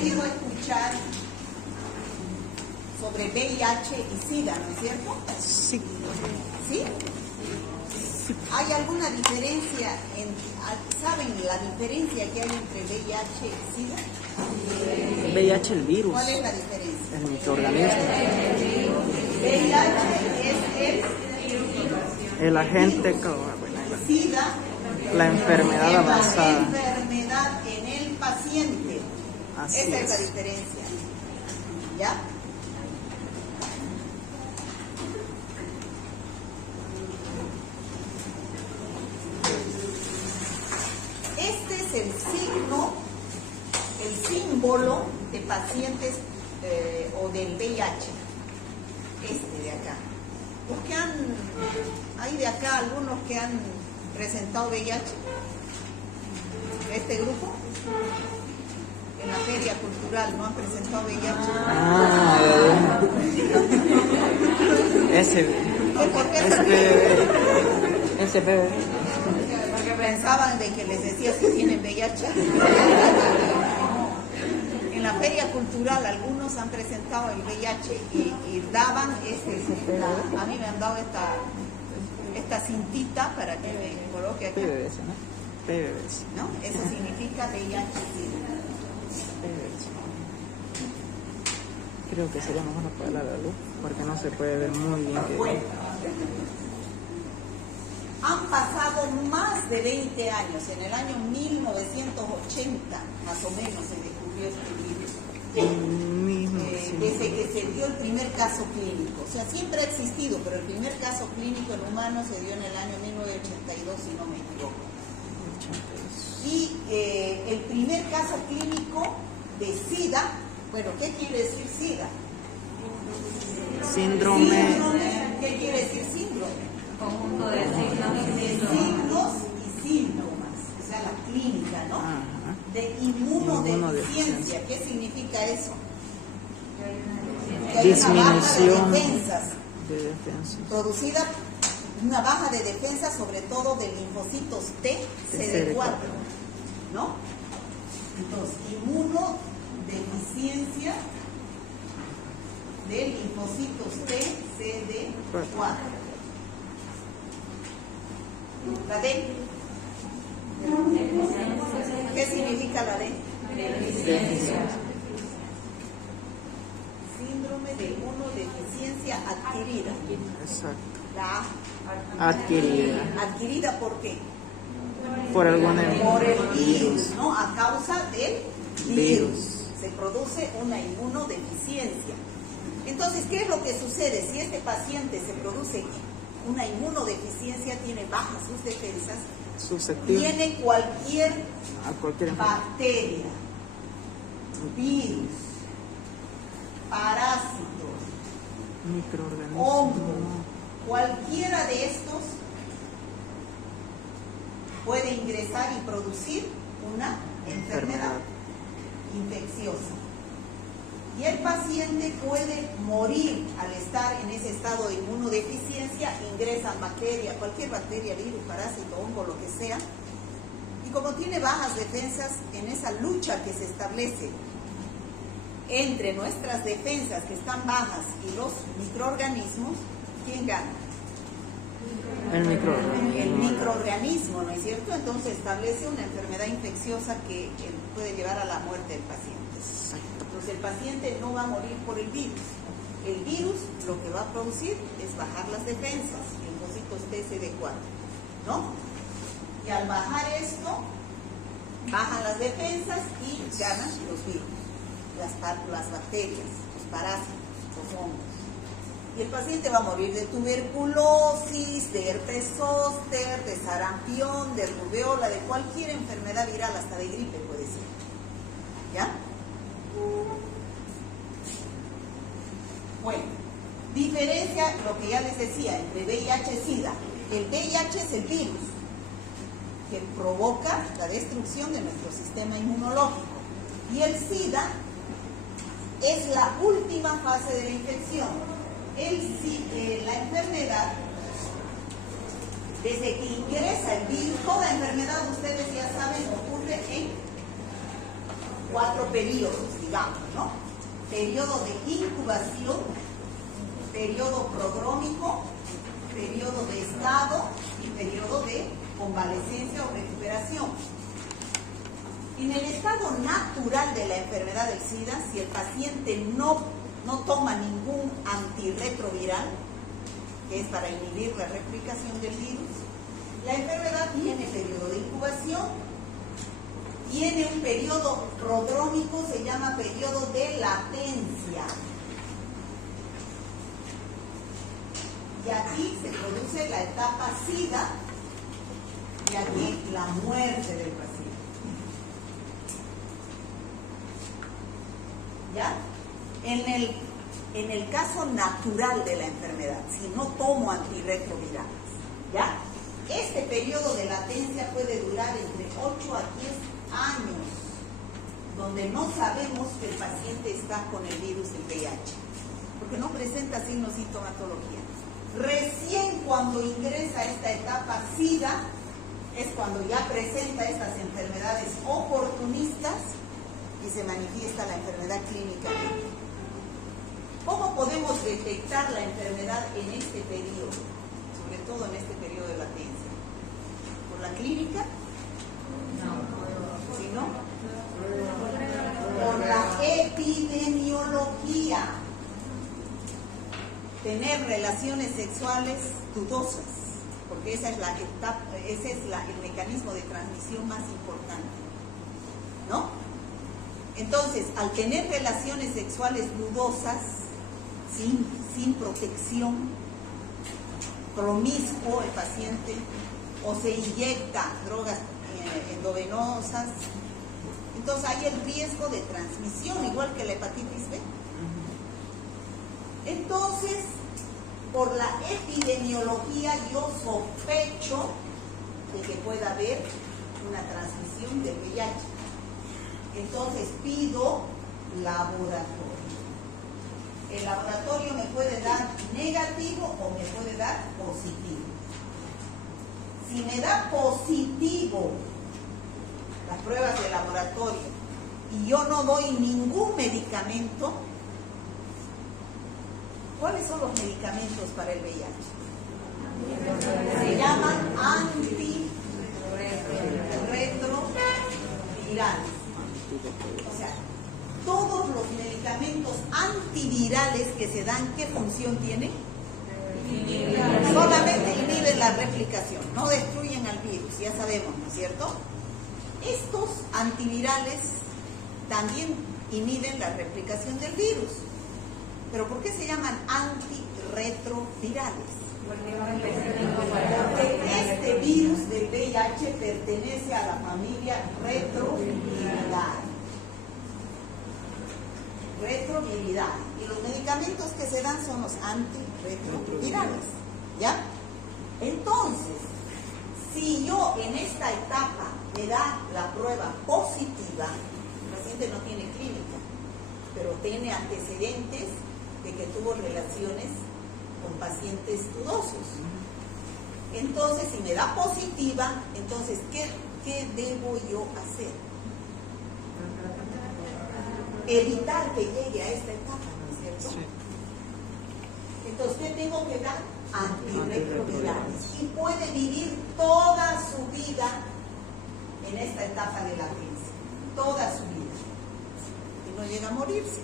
debido escuchar sobre VIH y SIDA, ¿no es cierto? Sí. ¿Sí? ¿Hay alguna diferencia? ¿Saben la diferencia que hay entre VIH y SIDA? El VIH, el virus. ¿Cuál es la diferencia? El microorganismo. VIH es El agente, SIDA, la enfermedad avanzada. la enfermedad en el paciente. Así Esa es la es. diferencia. ¿Ya? Este es el signo, el símbolo de pacientes o del VIH. Este de acá. Porque hay de acá algunos que han presentado VIH. Este grupo, en la feria cultural, no han presentado VIH. Ese. ¿Por qué? Ese bebé. Porque pensaban de que les decías que tienen VIH. En la feria cultural algunos han presentado el VIH y daban a mí me han dado esta cintita para que me coloque aquí. PBS, ¿no? PBS. ¿No? Eso significa VIH. PBS. Creo que sería mejor apagar la luz porque no se puede ver muy bien. Bueno, han pasado más de 20 años. En el año 1980, más o menos, se descubrió este virus. Desde que se dio el primer caso clínico. O sea, siempre ha existido, pero el primer caso clínico en humanos se dio en el año 1982, si no me equivoco. Y el primer caso clínico de SIDA, bueno, ¿qué quiere decir SIDA? Síndrome. ¿Qué quiere decir síndrome? Conjunto de signos y síntomas, o sea, la clínica, ¿no? Ajá. De inmunodeficiencia. ¿Qué significa eso? Que hay Disminución una baja de defensas, de defensas. producida una baja de defensa, sobre todo de linfocitos T, CD4, ¿no? Entonces, inmunodeficiencia de linfocitos T, CD4. La D. ¿Qué significa la D? Síndrome de inmunodeficiencia adquirida. Exacto. La A. Adquirida. ¿Adquirida por qué? Por alguna Por el virus, ¿no? A causa del virus. Se produce una inmunodeficiencia. Entonces, ¿qué es lo que sucede? Si este paciente se produce una inmunodeficiencia, tiene bajas sus defensas, susceptible tiene cualquier a cualquier bacteria, virus, parásitos, microorganismo. hongo, cualquiera de estos puede ingresar y producir una enfermedad infecciosa. Y el paciente puede morir al estar en ese estado de inmunodeficiencia. Ingresan bacteria, cualquier bacteria, virus, parásito, hongo, lo que sea. Y como tiene bajas defensas, en esa lucha que se establece entre nuestras defensas que están bajas y los microorganismos, ¿quién gana? El microorganismo. El microorganismo, ¿no es cierto? Entonces establece una enfermedad infecciosa que puede llevar a la muerte del paciente. Entonces el paciente no va a morir por el virus. El virus lo que va a producir es bajar las defensas, linfocitos TCD4, ¿no? Y al bajar esto, bajan las defensas y ganan los virus, las bacterias, los parásitos, los hongos. Y el paciente va a morir de tuberculosis, de herpes zóster, de sarampión, de rubeola, de cualquier enfermedad viral, hasta de gripe puede ser. ¿Ya? Bueno, diferencia lo que ya les decía entre VIH y SIDA. El VIH es el virus que provoca la destrucción de nuestro sistema inmunológico. Y el SIDA es la última fase de la infección. La enfermedad, desde que ingresa el virus, toda enfermedad, ustedes ya saben, ocurre en 4 periodos. digamos, ¿no? Periodo de incubación, periodo prodrómico, periodo de estado y periodo de convalecencia o recuperación. En el estado natural de la enfermedad del SIDA, si el paciente no toma ningún antirretroviral, que es para inhibir la replicación del virus, la enfermedad tiene periodo de incubación, tiene un periodo prodrómico, se llama periodo de latencia. Y aquí se produce la etapa SIDA y aquí la muerte del paciente. ¿Ya? En el caso natural de la enfermedad, si no tomo antirretrovirales, ¿ya? Este periodo de latencia puede durar entre 8 a 10 años, donde no sabemos que el paciente está con el virus del VIH, porque no presenta signos y sintomatología. Recién cuando ingresa a esta etapa SIDA, es cuando ya presenta estas enfermedades oportunistas y se manifiesta la enfermedad clínicamente. ¿Cómo podemos detectar la enfermedad en este periodo? Sobre todo en este periodo de latencia. ¿Por la clínica? ¿Sí, no? Por la epidemiología. Tener relaciones sexuales dudosas, porque esa es la etapa, ese es el mecanismo de transmisión más importante, ¿no? Entonces, al tener relaciones sexuales dudosas, sin protección, promiscuo el paciente, o se inyecta drogas endovenosas, entonces hay el riesgo de transmisión, igual que la hepatitis B. Entonces, por la epidemiología yo sospecho de que pueda haber una transmisión del VIH. Entonces pido laboratorio. El laboratorio me puede dar negativo o me puede dar positivo. Si me da positivo las pruebas de laboratorio y yo no doy ningún medicamento, ¿cuáles son los medicamentos para el VIH? Se llaman antirretrovirales. O sea, todos los medicamentos antivirales que se dan, ¿qué función tienen? Solamente inhiben la replicación, no destruyen al virus, ya sabemos, ¿no es cierto? Estos antivirales también inhiben la replicación del virus. ¿Pero por qué se llaman antirretrovirales? Porque este virus del VIH pertenece a la familia retroviridae. Retroviridae. Y los medicamentos que se dan son los antirretrovirales. ¿Ya? Entonces, si yo en esta etapa me da la prueba positiva, el paciente no tiene clínica, pero tiene antecedentes de que tuvo relaciones con pacientes dudosos. Entonces, si me da positiva, entonces, ¿qué debo yo hacer? Evitar que llegue a esta etapa, ¿no es cierto? Sí. Entonces, ¿qué tengo que dar? Antirretrovirales. Y puede vivir toda su vida en esta etapa de latencia, toda su vida. Y no llega a morirse.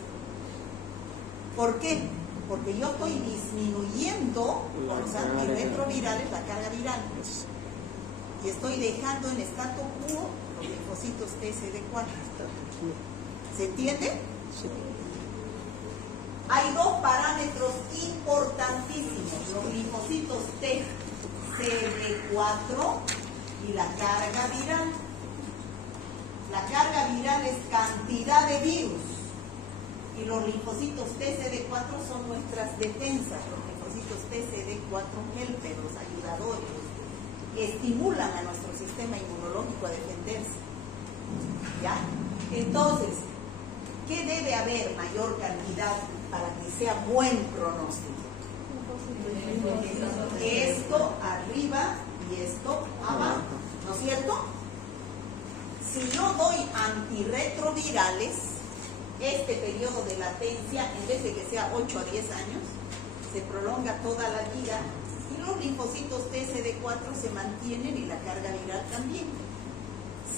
¿Por qué? Porque yo estoy disminuyendo con los antirretrovirales la carga viral. Y estoy dejando en estado puro los linfocitos TCD4. ¿Se entiende? Sí. Hay dos parámetros importantísimos, los linfocitos TCD4 y la carga viral. La carga viral es cantidad de virus y los linfocitos TCD4 son nuestras defensas. Los linfocitos TCD4 helper, los ayudadores, que estimulan a nuestro sistema inmunológico a defenderse. ¿Ya? Entonces, ¿qué debe haber mayor cantidad para que sea buen pronóstico? Esto arriba y esto abajo, ¿no es cierto? Si yo doy antirretrovirales, este periodo de latencia, en vez de que sea 8 a 10 años, se prolonga toda la vida y los linfocitos TCD4 se mantienen y la carga viral también.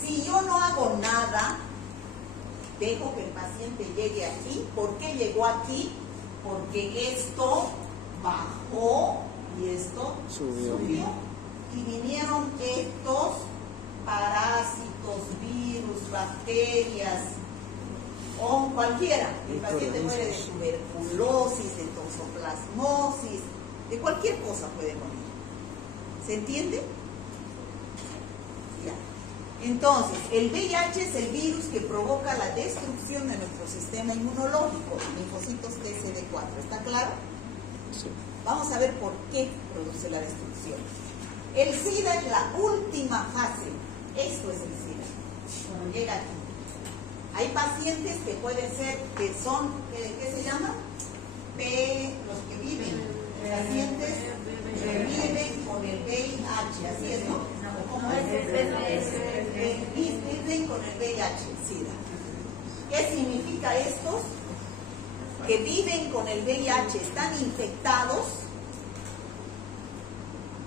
Si yo no hago nada, dejo que el paciente llegue aquí. ¿Por qué llegó aquí? Porque esto bajó y esto subió. Y vinieron estos parásitos, virus, bacterias, o cualquiera. El paciente muere de tuberculosis, de toxoplasmosis, de cualquier cosa puede morir. ¿Se entiende? Ya. Entonces, el VIH es el virus que provoca la destrucción de nuestro sistema inmunológico, linfocitos TCD4. ¿Está claro? Sí. Vamos a ver por qué produce la destrucción. El SIDA es la última fase. Esto es el SIDA. Cuando llega aquí. Hay pacientes que pueden ser, que son, ¿qué se llama? Los que viven, pacientes que viven con el VIH, así es, ¿no? ¿Cómo es? Viven con el VIH, SIDA. ¿Qué significa estos? Que viven con el VIH, están infectados,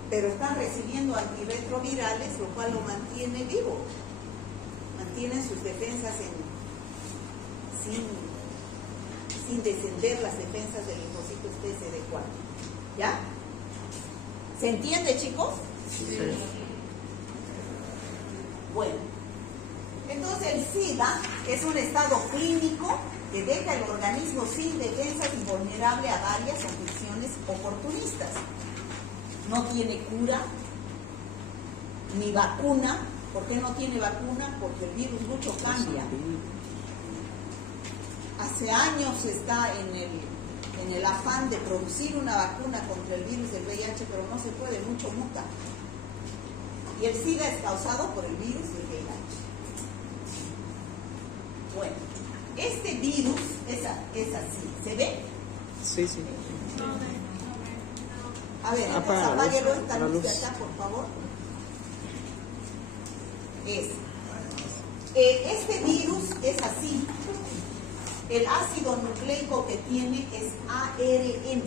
pero están recibiendo antirretrovirales, lo cual lo mantiene vivo. Mantienen sus defensas sin descender las defensas del linfocitos TCD4. ¿Ya? ¿Se entiende, chicos? Sí. Bueno, entonces el SIDA es un estado clínico que deja el organismo sin defensas y vulnerable a varias afecciones oportunistas. No tiene cura ni vacuna. ¿Por qué no tiene vacuna? Porque el virus mucho cambia. Hace años está en el afán de producir una vacuna contra el virus del VIH, pero no se puede, mucho muta. Y el SIDA es causado por el virus del VIH. Bueno, este virus es así, ¿se ve? Sí. A ver, entonces apáguelo esta luz de acá, por favor. Este virus es así. El ácido nucleico que tiene es ARN.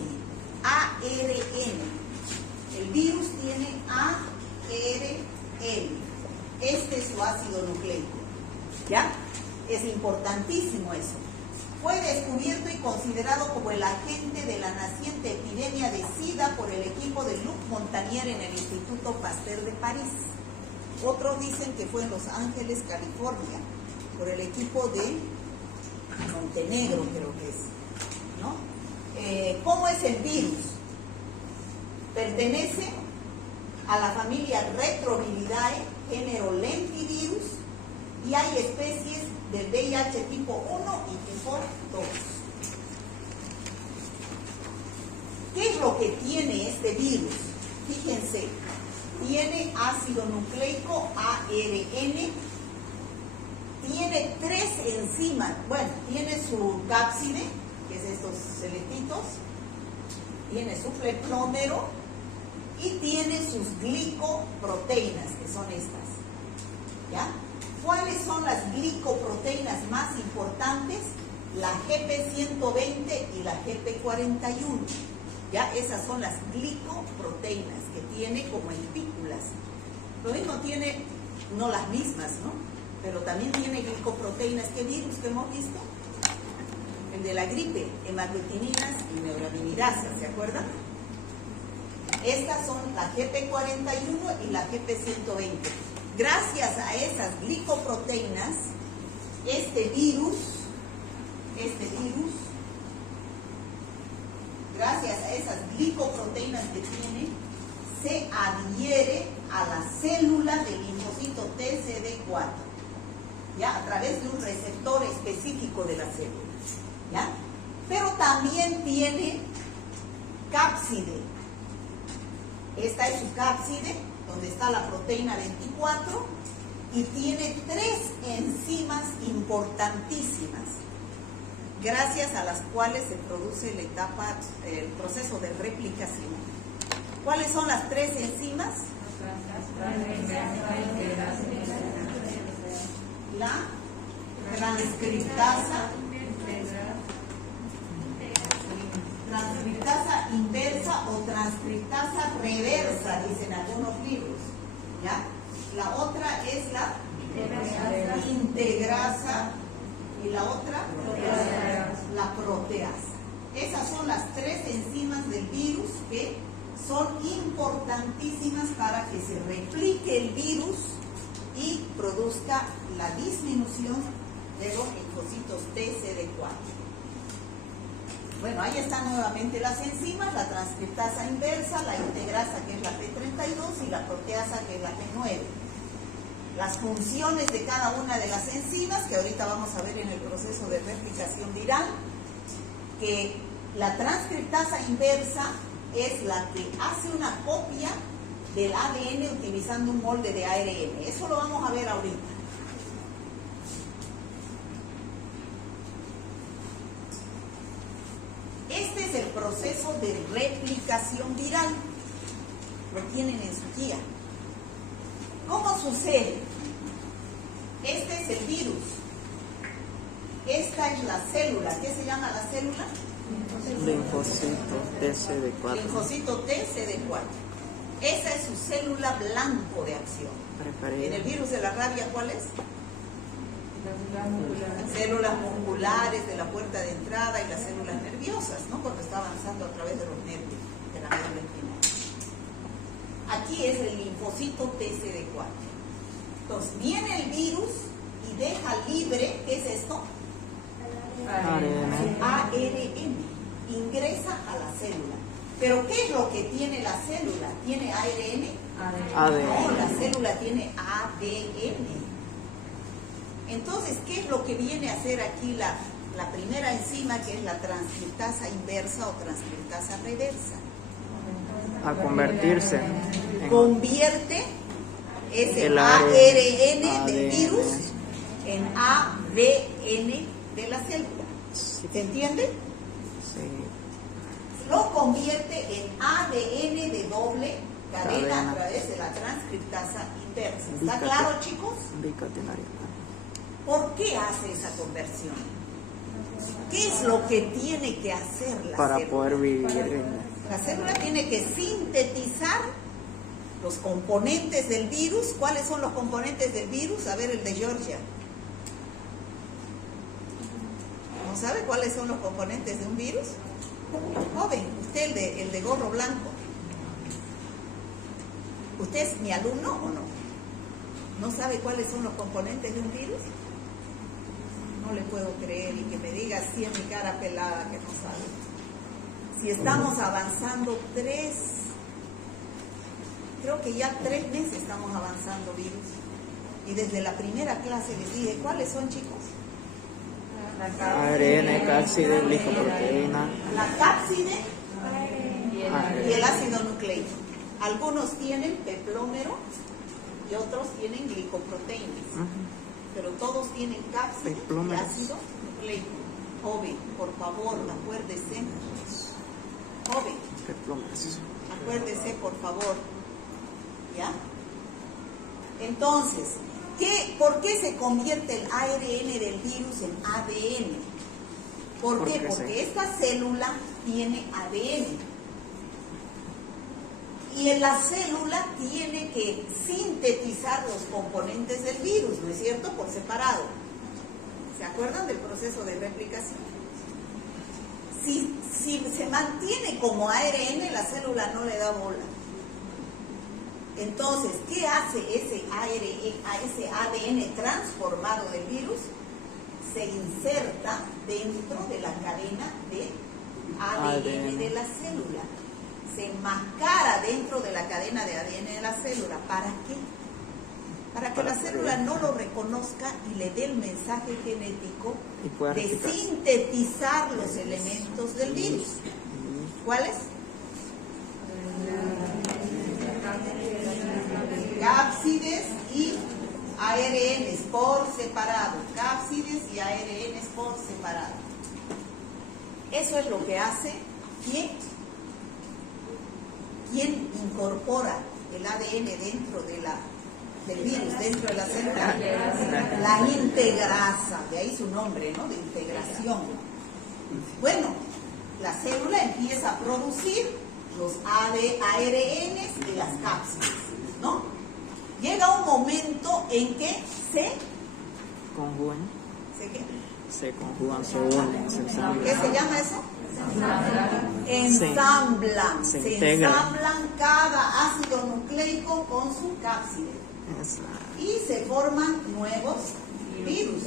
El virus tiene ARN. Este es su ácido nucleico. ¿Ya? Es importantísimo eso. Fue descubierto y considerado como el agente de la naciente epidemia de SIDA por el equipo de Luc Montagnier en el Instituto Pasteur de París. Otros dicen que fue en Los Ángeles, California, por el equipo de Montenegro, creo que es, ¿no? ¿Cómo es el virus? Pertenece a la familia Retroviridae, género Lentivirus, y hay especies del VIH tipo 1 y tipo 2. ¿Qué es lo que tiene este virus? Fíjense, tiene ácido nucleico ARN, tiene 3 enzimas, bueno, tiene su cápside, que es estos celetitos, tiene su pleptómero y tiene sus glicoproteínas, que son estas. ¿Ya? ¿Cuáles son las glicoproteínas más importantes? La GP120 y la GP41. ¿Ya? Esas son las glicoproteínas que tiene como espículas. Lo mismo tiene, no las mismas, ¿no? Pero también tiene glicoproteínas. ¿Qué virus que hemos visto? El de la gripe, hemaglutininas y neuraminidasa, ¿se acuerdan? Estas son la GP41 y la GP120. Gracias a esas glicoproteínas, este virus, gracias a esas glicoproteínas que tiene, se adhiere a la célula del linfocito TCD4, ¿ya? A través de un receptor específico de la célula, ¿ya? Pero también tiene cápside. Esta es su cápside, donde está la proteína 24, y tiene 3 enzimas importantísimas, gracias a las cuales se produce el proceso de replicación. ¿Cuáles son las 3 enzimas? La transcriptasa transcriptasa reversa, dicen algunos libros, ¿ya? La otra es la integrasa y la otra la proteasa. Esas son las tres enzimas del virus que son importantísimas para que se replique el virus y produzca la disminución de los linfocitos TCD4. Bueno, ahí están nuevamente las enzimas, la transcriptasa inversa, la integrasa que es la P32 y la proteasa que es la P9. Las funciones de cada una de las enzimas, que ahorita vamos a ver en el proceso de replicación viral, que la transcriptasa inversa es la que hace una copia del ADN utilizando un molde de ARN. Eso lo vamos a ver ahorita. Este es el proceso de replicación viral. Lo tienen en su guía. ¿Cómo sucede? Este es el virus. Esta es la célula. ¿Qué se llama la célula? Linfocito TCD4. Linfocito TCD4. Esa es su célula blanco de acción. En el virus de la rabia, ¿cuál es? Las células musculares de la puerta de entrada y las células nerviosas, ¿no? Cuando está avanzando a través de los nervios de la médula espinal. Aquí es el linfocito TCD4. Entonces, viene el virus y deja libre, ¿qué es esto? ARN. Ingresa a la célula. ¿Pero qué es lo que tiene la célula? ¿Tiene ARN? No, la célula tiene ADN. Entonces, ¿qué es lo que viene a hacer aquí la primera enzima, que es la transcriptasa inversa o transcriptasa reversa? A convertirse. Convierte ese el ARN del virus en ADN de la célula. ¿Se entiende? Sí. Lo convierte en ADN de doble cadena a través de la transcriptasa inversa. ¿Está claro, chicos? Bicatenaria. ¿Por qué hace esa conversión? ¿Qué es lo que tiene que hacer la Para célula? poder vivir. La célula tiene que sintetizar los componentes del virus. ¿Cuáles son los componentes del virus? A ver, el de Georgia. ¿No sabe cuáles son los componentes de un virus? Joven, usted el de gorro blanco. ¿Usted es mi alumno o no? ¿No sabe cuáles son los componentes de un virus? No le puedo creer y que me diga así en mi cara pelada que no sabe. Si estamos avanzando creo que ya 3 meses estamos avanzando virus. Y desde la primera clase les dije, ¿cuáles son, chicos? ARN, cápside, glicoproteína. La cápside y el ácido nucleico. Algunos tienen peplómero y otros tienen glicoproteínas. Pero todos tienen cápside y ácido nucleico. Joven, por favor, acuérdese. Joven, acuérdese, por favor. ¿Ya? Entonces, ¿por qué se convierte el ARN del virus en ADN? ¿Por qué? Porque esta célula tiene ADN. Y en la célula tiene que sintetizar los componentes del virus, ¿no es cierto? Por separado. ¿Se acuerdan del proceso de replicación? Si se mantiene como ARN, la célula no le da bola. Entonces, ¿qué hace ese ADN transformado del virus? Se inserta dentro de la cadena de ADN de la célula. Se enmascara dentro de la cadena de ADN de la célula. ¿Para qué? Para que la célula no lo reconozca y le dé el mensaje genético de sintetizar los elementos del virus. ¿Cuáles? Cápsides y ARNs por separado. Cápsides y ARNs por separado. Eso es lo que hace ¿Quién incorpora el ADN dentro del virus, dentro de la célula? La integrasa, de ahí su nombre, ¿no? De integración. Bueno, la célula empieza a producir los ARNs de las cápsidas, ¿no? Llega un momento en que se Conjugan. qué? Se conjugan, se unen, se ensamblan. ¿Qué se llama eso? Ensamblan. Se Se integran. ensamblan cada ácido nucleico con su cápside. Exacto. Y se forman nuevos virus.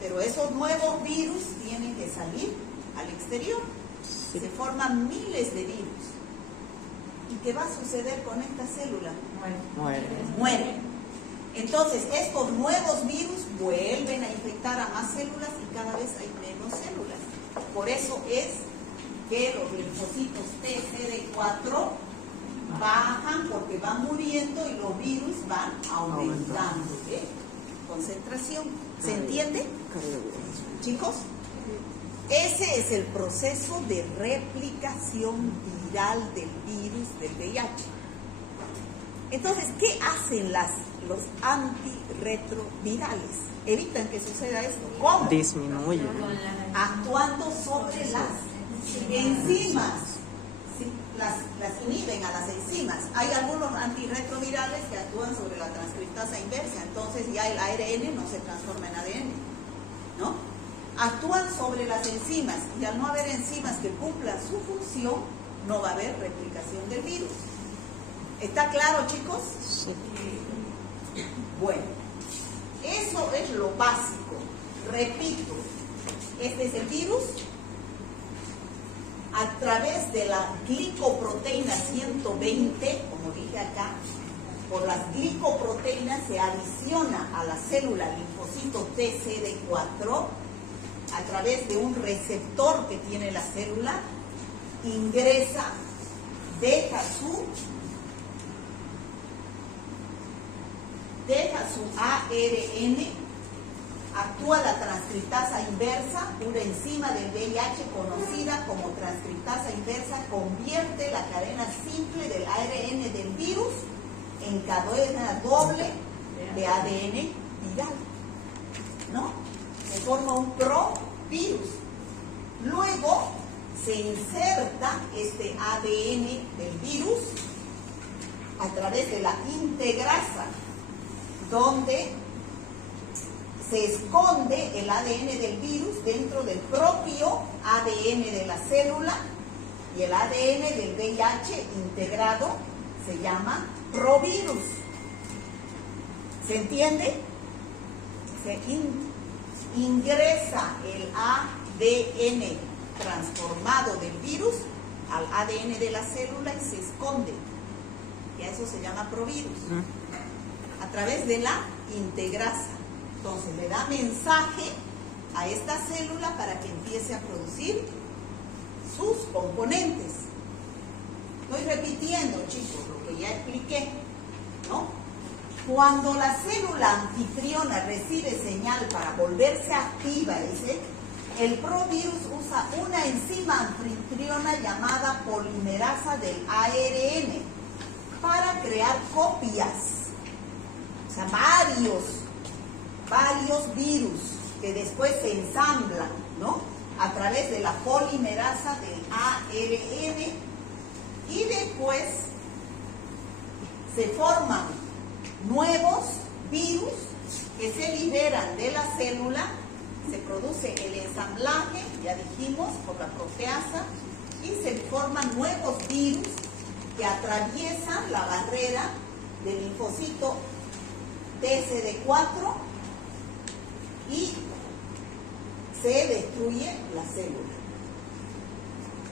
Pero esos nuevos virus tienen que salir al exterior. Sí. Se forman miles de virus. ¿Y qué va a suceder con esta célula? Muere. Mueren. Entonces, estos nuevos virus vuelven a infectar a más células y cada vez hay menos células. Por eso es que los linfocitos TCD4 bajan porque van muriendo y los virus van aumentando. ¿Eh? Concentración. ¿Se entiende, chicos? Ese es el proceso de replicación viral del virus del VIH. Entonces, ¿qué hacen los antirretrovirales? Evitan que suceda esto. ¿Cómo? Disminuye. Actuando sobre las enzimas. Sí, las inhiben a las enzimas. Hay algunos antirretrovirales que actúan sobre la transcriptasa inversa, entonces ya el ARN no se transforma en ADN, ¿no? Actúan sobre las enzimas y al no haber enzimas que cumplan su función, no va a haber replicación del virus. ¿Está claro, chicos? Sí. Bueno, eso es lo básico. Repito, este es el virus. A través de la glicoproteína 120, como dije acá, por las glicoproteínas se adiciona a la célula linfocito TCD4 a través de un receptor que tiene la célula, ingresa, deja su ARN, actúa la transcriptasa inversa, una enzima del VIH conocida como transcriptasa inversa, convierte la cadena simple del ARN del virus en cadena doble de ADN viral, ¿no? Se forma un provirus. Luego se inserta este ADN del virus a través de la integrasa, donde se esconde el ADN del virus dentro del propio ADN de la célula y el ADN del VIH integrado se llama provirus. ¿Se entiende? Se ingresa el ADN transformado del virus al ADN de la célula y se esconde. Y a eso se llama provirus. A través de la integrasa. Entonces le da mensaje a esta célula para que empiece a producir sus componentes. Estoy repitiendo, chicos, lo que ya expliqué, ¿no? Cuando la célula anfitriona recibe señal para volverse activa, el provirus usa una enzima anfitriona llamada polimerasa del ARN para crear copias. O sea, varios virus que después se ensamblan, ¿no? A través de la polimerasa del ARN y después se forman nuevos virus que se liberan de la célula, se produce el ensamblaje, ya dijimos, por la proteasa, y se forman nuevos virus que atraviesan la barrera del linfocito TCD4 y se destruye la célula.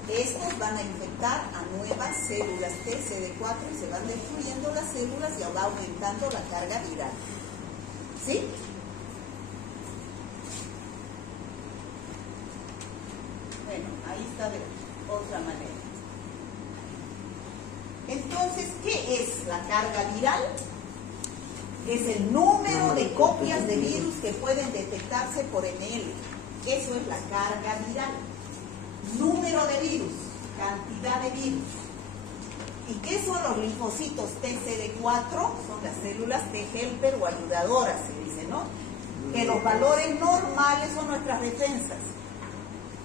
Estos van a infectar a nuevas células TCD4 y se van destruyendo las células y va aumentando la carga viral. ¿Sí? Bueno, ahí está de otra manera. Entonces, ¿qué es la carga viral? Es el número de copias de virus que pueden detectarse por ml. Eso es la carga viral. Número de virus, cantidad de virus. ¿Y qué son los linfocitos TCD4? Son las células T helper o ayudadoras, se dice, ¿no? Que los valores normales son nuestras defensas.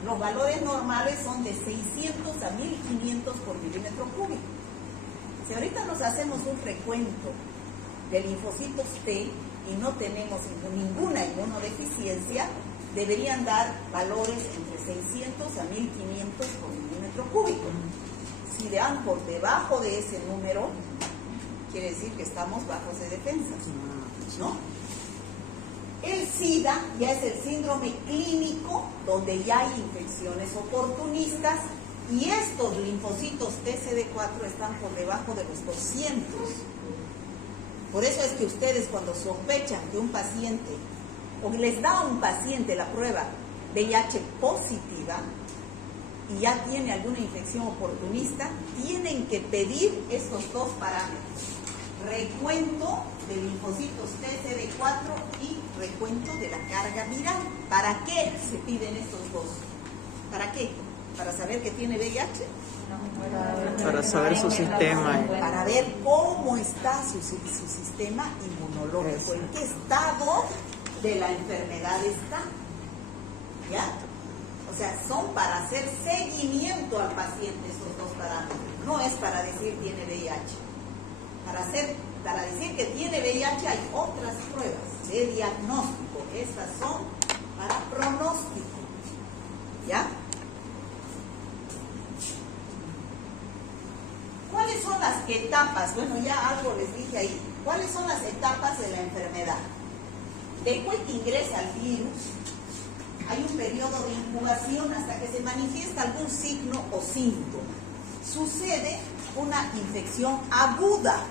Los valores normales son de 600 a 1500 por milímetro cúbico. Si ahorita nos hacemos un recuento de linfocitos T y no tenemos ninguna inmunodeficiencia, deberían dar valores entre 600 a 1500 por milímetro cúbico. Si dan por debajo de ese número, quiere decir que estamos bajos de defensas, ¿no? El SIDA ya es el síndrome clínico, donde ya hay infecciones oportunistas, y estos linfocitos TCD4 están por debajo de los 200. Por eso es que ustedes, cuando sospechan que un paciente, o les da a un paciente la prueba VIH positiva y ya tiene alguna infección oportunista, tienen que pedir estos dos parámetros: recuento de linfocitos TCD4 y recuento de la carga viral. ¿Para qué se piden estos dos? ¿Para qué? ¿Para saber que tiene VIH? Para saber su sistema. Para ver cómo está su sistema inmunológico, en qué estado de la enfermedad está. ¿Ya? O sea, son para hacer seguimiento al paciente estos dos parámetros. No es para decir tiene VIH. Para decir que tiene VIH hay otras pruebas de diagnóstico. Estas son para pronóstico. ¿Ya? ¿Cuáles son las etapas? Bueno, ya algo les dije ahí. ¿Cuáles son las etapas de la enfermedad? Después que ingresa el virus, hay un periodo de incubación hasta que se manifiesta algún signo o síntoma. Sucede una infección aguda.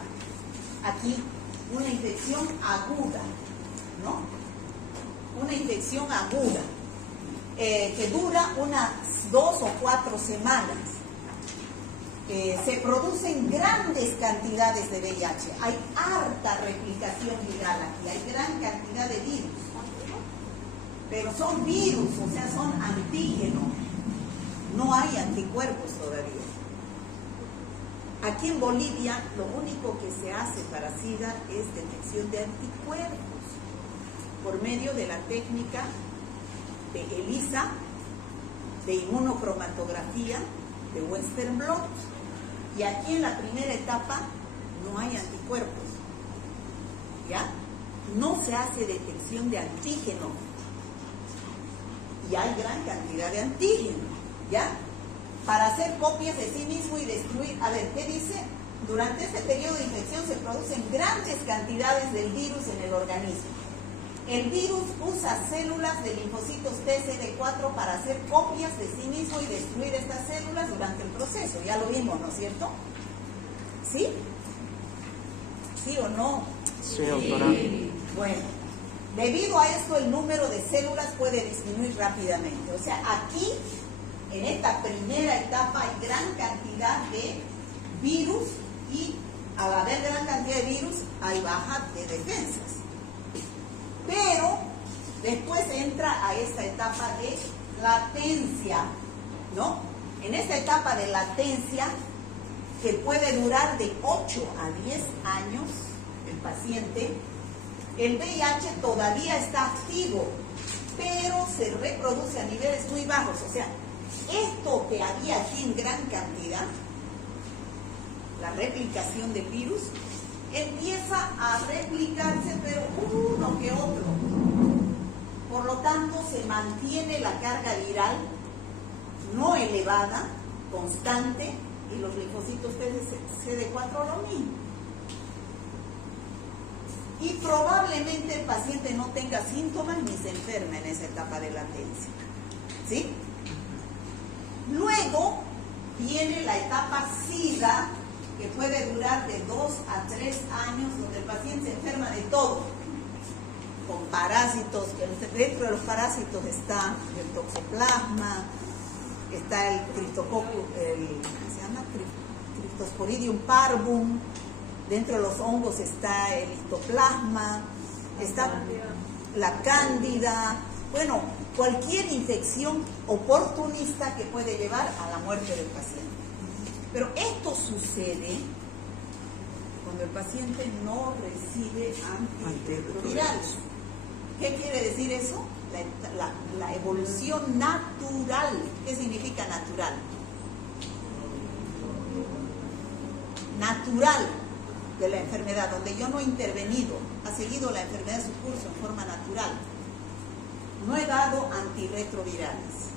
Aquí, una infección aguda, ¿no? Una infección aguda que dura unas 2 o 4 semanas. Se producen grandes cantidades de VIH. Hay harta replicación viral aquí, hay gran cantidad de virus. Pero son virus, o sea, son antígenos. No hay anticuerpos todavía. Aquí en Bolivia, lo único que se hace para SIDA es detección de anticuerpos por medio de la técnica de ELISA, de inmunocromatografía, de Western blot. Y aquí en la primera etapa no hay anticuerpos, ¿ya? No se hace detección de antígenos. Y hay gran cantidad de antígenos, ¿ya? Para hacer copias de sí mismo y destruir. A ver, ¿qué dice? Durante este periodo de infección se producen grandes cantidades del virus en el organismo. El virus usa células de linfocitos TCD4 para hacer copias de sí mismo y destruir estas células durante el proceso. Ya lo vimos, ¿no es cierto? ¿Sí? ¿Sí o no? Sí, doctora. Bueno, debido a esto el número de células puede disminuir rápidamente. O sea, aquí, en esta primera etapa, hay gran cantidad de virus y al haber gran cantidad de virus hay baja de defensas. Pero después entra a esta etapa de latencia, ¿no? En esta etapa de latencia, que puede durar de 8 a 10 años, el paciente, el VIH todavía está activo, pero se reproduce a niveles muy bajos. O sea, esto que había aquí en gran cantidad, la replicación del virus, empieza a replicarse, pero uno que otro. Por lo tanto, se mantiene la carga viral no elevada, constante, y los linfocitos TCD4 lo mismo. Y probablemente el paciente no tenga síntomas ni se enferme en esa etapa de latencia. ¿Sí? Luego viene la etapa SIDA, que puede durar de 2 a 3 años, donde el paciente se enferma de todo, con parásitos, que dentro de los parásitos está el toxoplasma, está el Cryptosporidium parvum, dentro de los hongos está el histoplasma, está la cándida, bueno, cualquier infección oportunista que puede llevar a la muerte del paciente. Pero esto sucede cuando el paciente no recibe antirretrovirales. ¿Qué quiere decir eso? La evolución natural. ¿Qué significa natural? Natural de la enfermedad, donde yo no he intervenido, ha seguido la enfermedad su curso en forma natural. No he dado antirretrovirales.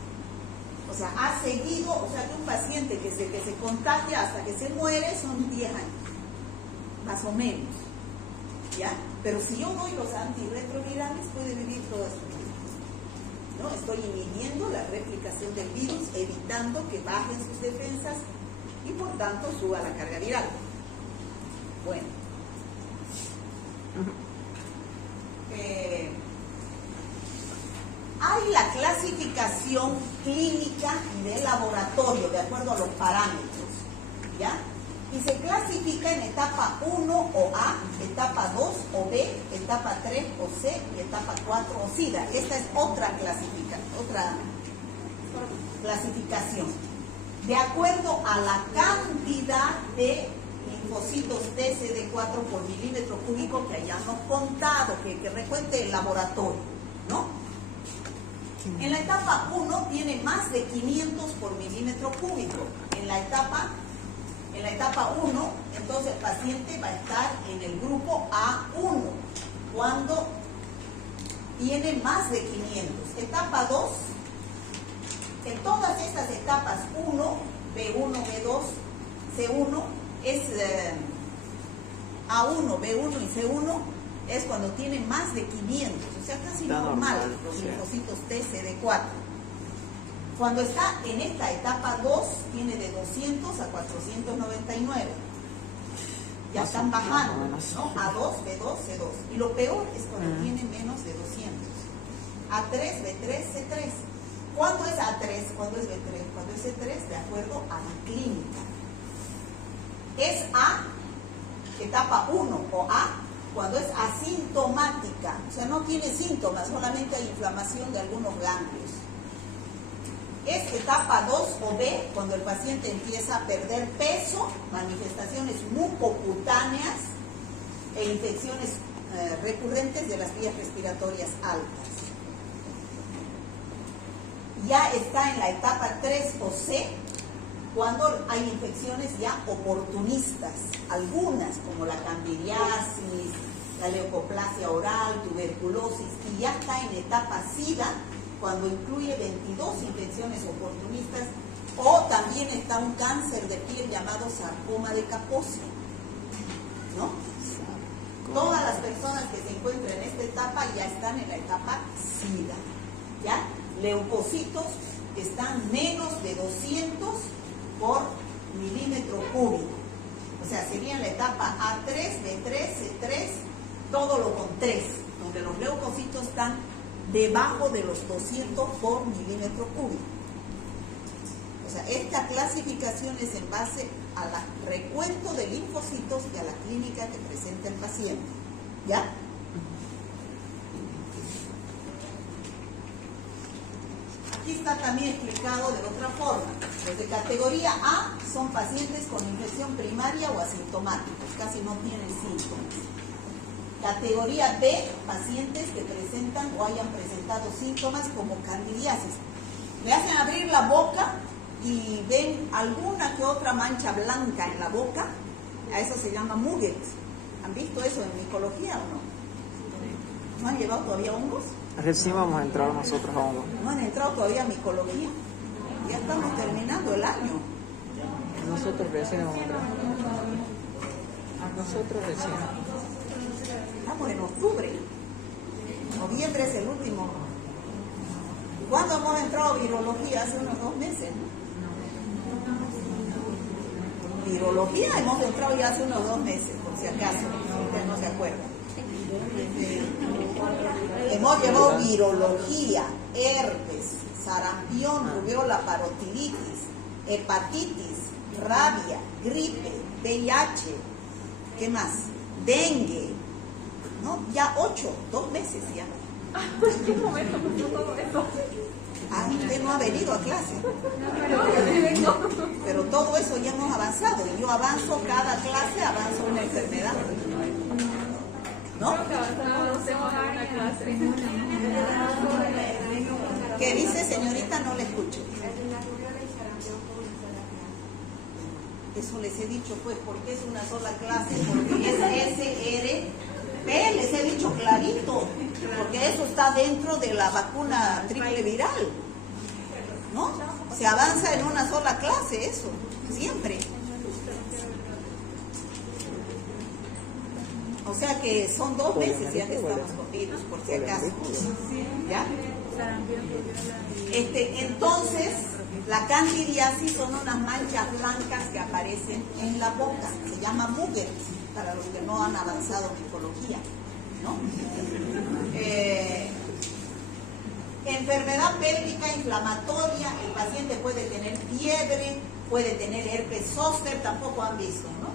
O sea, ha seguido, o sea, que un paciente que se contagia hasta que se muere son 10 años, más o menos, ¿ya? Pero si yo doy los antirretrovirales, puede vivir toda su vida, ¿no? Estoy inhibiendo la replicación del virus, evitando que bajen sus defensas y por tanto suba la carga viral. Bueno. Hay la clasificación clínica de laboratorio de acuerdo a los parámetros, ¿ya? Y se clasifica en etapa 1 o A, etapa 2 o B, etapa 3 o C y etapa 4 o SIDA. Esta es otra clasificación. De acuerdo a la cantidad de linfocitos TCD4 por milímetro cúbico que hayamos contado, que recuente el laboratorio, ¿no? En la etapa 1 tiene más de 500 por milímetro cúbico. En la etapa 1, entonces el paciente va a estar en el grupo A1, cuando tiene más de 500. Etapa 2, en todas estas etapas 1, B1, B2, C1, es A1, B1 y C1, es cuando tiene más de 500, o sea, casi normal los linfocitos TCD4. Cuando está en esta etapa 2, tiene de 200 a 499. Ya están bajando, ¿no? A2, B2, C2. Y lo peor es cuando tiene menos de 200. A3, B3, C3. ¿Cuándo es A3? ¿Cuándo es B3? ¿Cuándo es C3? De acuerdo a la clínica. Es A, etapa 1 o A, cuando es asintomática, o sea, no tiene síntomas, solamente hay inflamación de algunos ganglios. Es etapa 2 o B, cuando el paciente empieza a perder peso, manifestaciones mucocutáneas e infecciones recurrentes de las vías respiratorias altas. Ya está en la etapa 3 o C, cuando hay infecciones ya oportunistas, algunas como la candidiasis, la leucoplasia oral, tuberculosis, y ya está en etapa SIDA, cuando incluye 22 infecciones oportunistas, o también está un cáncer de piel llamado sarcoma de Kaposi, ¿no? Todas las personas que se encuentran en esta etapa ya están en la etapa SIDA, ¿ya? Leucocitos están menos de 200 por milímetro cúbico. O sea, sería en la etapa A3, B3, C3, todo lo con 3, donde los leucocitos están debajo de los 200 por milímetro cúbico. O sea, esta clasificación es en base al recuento de linfocitos y a la clínica que presenta el paciente. ¿Ya? Aquí está también explicado de otra forma. Los de categoría A son pacientes con infección primaria o asintomáticos, casi no tienen síntomas. Categoría B, pacientes que presentan o hayan presentado síntomas como candidiasis. Le hacen abrir la boca y ven alguna que otra mancha blanca en la boca, a eso se llama Muggett. ¿Han visto eso en micología o no? ¿No han llevado todavía hongos? Recién vamos a entrar nosotros a hongos. ¿No han entrado todavía a micología? Ya estamos terminando el año. Nosotros recién vamos a entrar. Nosotros recién. Estamos en octubre. Noviembre es el último. ¿Cuándo hemos entrado a virología? Hace unos 2 meses, ¿no? Virología hemos entrado ya hace unos 2 meses, por si acaso, ustedes no se acuerdan. Hemos llevado virología, herpes, sarampión, rubiola, parotilitis, hepatitis, rabia, gripe, VIH, ¿qué más? Dengue, ¿no? Ya 2 meses ya. ¿En qué momento pasó todo eso? Ah, usted no ha venido a clase. Pero todo eso ya hemos avanzado. Y yo avanzo cada clase, avanzo una enfermedad. ¿No? Creo que avanzamos 2 semanas en una clase. ¿Qué dice, señorita? No le escucho. Eso les he dicho, pues, porque es una sola clase, porque es SRP, les he dicho clarito, porque eso está dentro de la vacuna triple viral, ¿no? Se avanza en una sola clase, eso, siempre. O sea que son 2 veces ya que estamos con virus, por si acaso. ¿Ya? Entonces, la candidiasis son unas manchas blancas que aparecen en la boca. Se llama Mugger, para los que no han avanzado en micología, ¿no? Enfermedad pélvica inflamatoria, el paciente puede tener fiebre, puede tener herpes zóster, tampoco han visto, ¿no?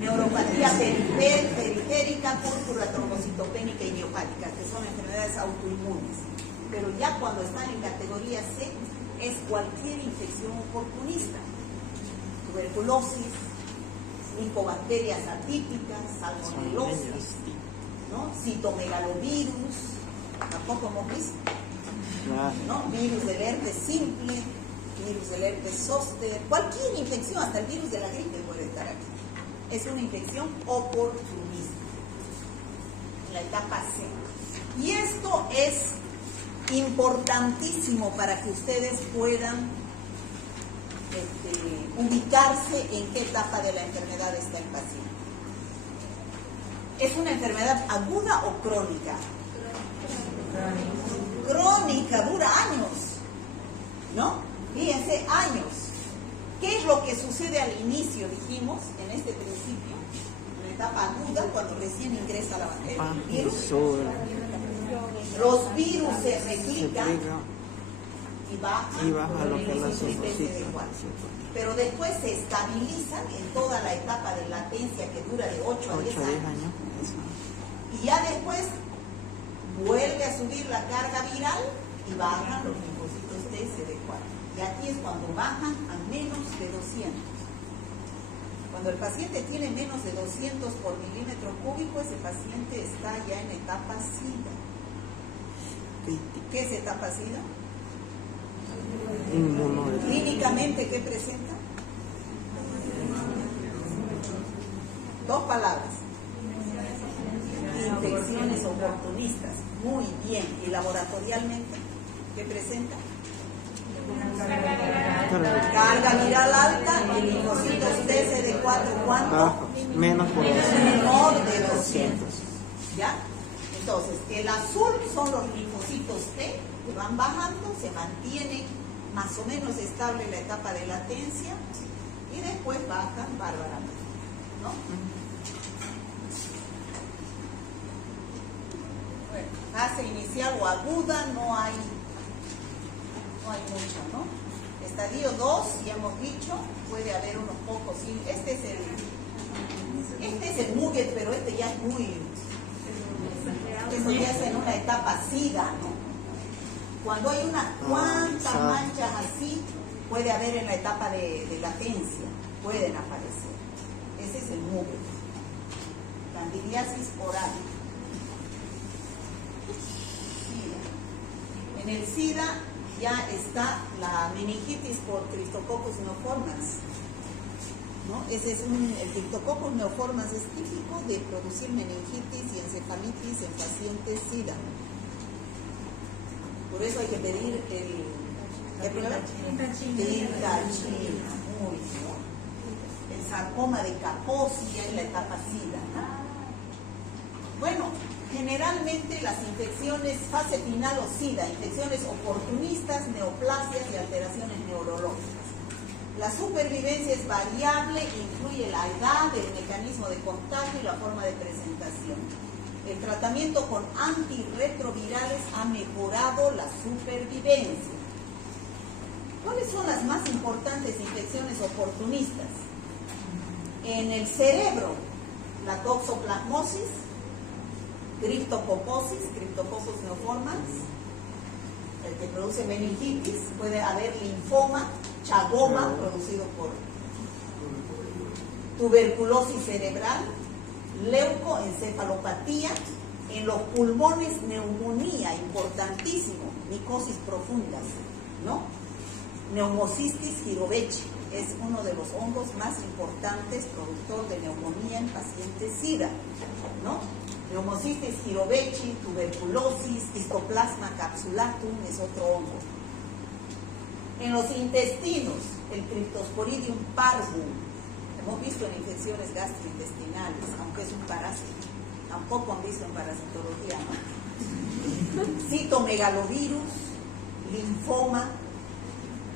Neuropatía periférica, púrpura trombocitopénica y idiopática, que son enfermedades autoinmunes. Pero ya cuando están en categoría C, es cualquier infección oportunista. Tuberculosis, micobacterias atípicas, salmonelosis, ¿no? Citomegalovirus, tampoco hemos visto, ¿no? Virus del herpes simple, virus del herpes zóster, cualquier infección, hasta el virus de la gripe puede estar aquí. Es una infección oportunista, en la etapa C. Y esto es importantísimo para que ustedes puedan ubicarse en qué etapa de la enfermedad está el paciente. ¿Es una enfermedad aguda o crónica? Crónica, dura años, ¿no? Fíjense, años. ¿Qué es lo que sucede al inicio, dijimos, en este principio? En la etapa aguda, cuando recién ingresa la bacteria, el virus. Los virus se replican y bajan lo que es la pero después se estabilizan en toda la etapa de latencia que dura de 8 a 10 años. Y ya después vuelve a subir la carga viral y bajan los linfocitos T y CD4. Y aquí es cuando bajan a menos de 200. Cuando el paciente tiene menos de 200 por milímetro cúbico, ese paciente está ya en etapa SIDA. ¿Qué es etapa SIDA? Clínicamente, ¿qué presenta? 2 palabras. Infecciones oportunistas. Muy bien. ¿Y laboratorialmente qué presenta? Carga viral alta y linfocitos T de 4, ¿cuánto? Menor de 200. ¿Ya? Entonces, el azul son los linfocitos T que van bajando, se mantienen más o menos estable la etapa de latencia y después bajan bárbaramente, ¿no? Bueno, fase inicial o aguda no hay mucho, ¿no? Estadio 2, ya hemos dicho, puede haber unos pocos. Este es el Mugger, pero este ya es muy... Eso ya es en una etapa SIDA, ¿no? Cuando hay unas cuantas manchas así, puede haber en la etapa de latencia, pueden aparecer. Ese es el Mugger. Candidiasis oral. SIDA. En el SIDA ya está la meningitis por Cryptococcus neoformans, ¿no? Ese es el Cryptococcus neoformans es típico de producir meningitis y encefalitis en pacientes SIDA. Por eso hay que pedir Intachina, muy bien. El sarcoma de Kaposi en la etapa SIDA, ¿no? Bueno, generalmente las infecciones, fase final o SIDA, infecciones oportunistas, neoplasias y alteraciones neurológicas. La supervivencia es variable, incluye la edad, el mecanismo de contagio y la forma de presentación. El tratamiento con antirretrovirales ha mejorado la supervivencia. ¿Cuáles son las más importantes infecciones oportunistas? En el cerebro, la toxoplasmosis, Cryptococcus neoformans, el que produce meningitis, puede haber linfoma, chagoma, producido por tuberculosis cerebral, leucoencefalopatía, En los pulmones, neumonía, importantísimo, micosis profundas, ¿no? Pneumocystis jirovecii es uno de los hongos más importantes, productor de neumonía en pacientes SIDA, ¿no? Pneumocystis jirovecii, tuberculosis, Histoplasma capsulatum es otro hongo. En los intestinos, el Cryptosporidium parvum, hemos visto en infecciones gastrointestinales, aunque es un parásito, tampoco han visto en parasitología, ¿no? Citomegalovirus, linfoma.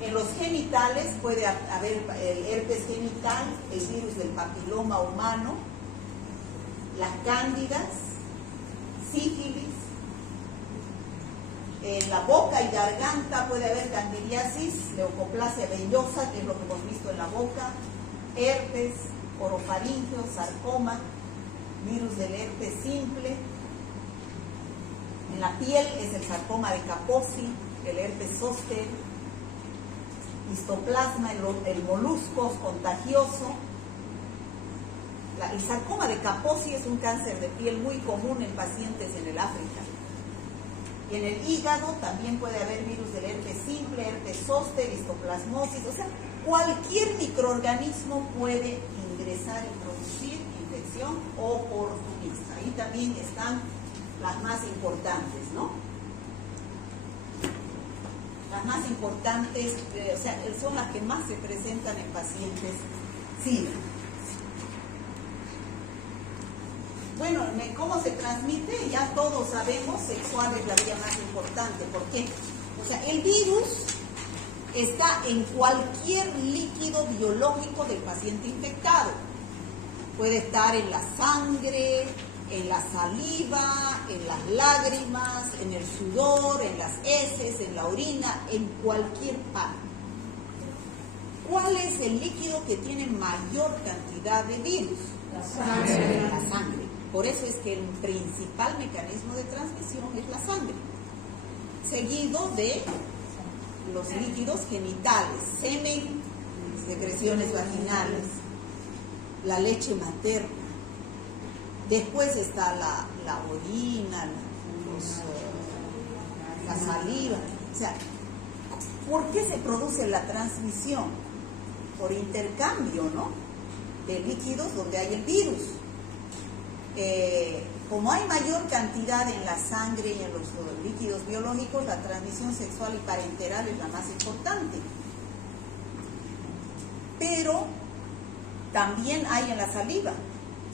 En los genitales puede haber el herpes genital, el virus del papiloma humano, las cándidas, sífilis. En la boca y garganta puede haber candidiasis, leucoplasia vellosa, que es lo que hemos visto en la boca, herpes, orofaringeo, sarcoma, virus del herpes simple. En la piel es el sarcoma de Kaposi, el herpes zóster, histoplasma, el molusco contagioso. El sarcoma de Kaposi es un cáncer de piel muy común en pacientes en el África. Y en el hígado también puede haber virus del herpes simple, herpes zóster, histoplasmosis. O sea, cualquier microorganismo puede ingresar y producir infección oportunista. Ahí también están las más importantes, ¿no? Las más importantes, o sea, son las que más se presentan en pacientes SIDA. Bueno, ¿cómo se transmite? Ya todos sabemos, sexual es la vía más importante. ¿Por qué? O sea, el virus está en cualquier líquido biológico del paciente infectado. Puede estar en la sangre, en la saliva, en las lágrimas, en el sudor, en las heces, en la orina, en cualquier parte. ¿Cuál es el líquido que tiene mayor cantidad de virus? La sangre. La sangre. Por eso es que el principal mecanismo de transmisión es la sangre, seguido de los líquidos genitales, semen, secreciones vaginales, la leche materna. Después está la orina, la saliva. O sea, ¿por qué se produce la transmisión? Por intercambio, ¿no? De líquidos donde hay el virus. Como hay mayor cantidad en la sangre y en los líquidos biológicos, la transmisión sexual y parenteral es la más importante. Pero también hay en la saliva,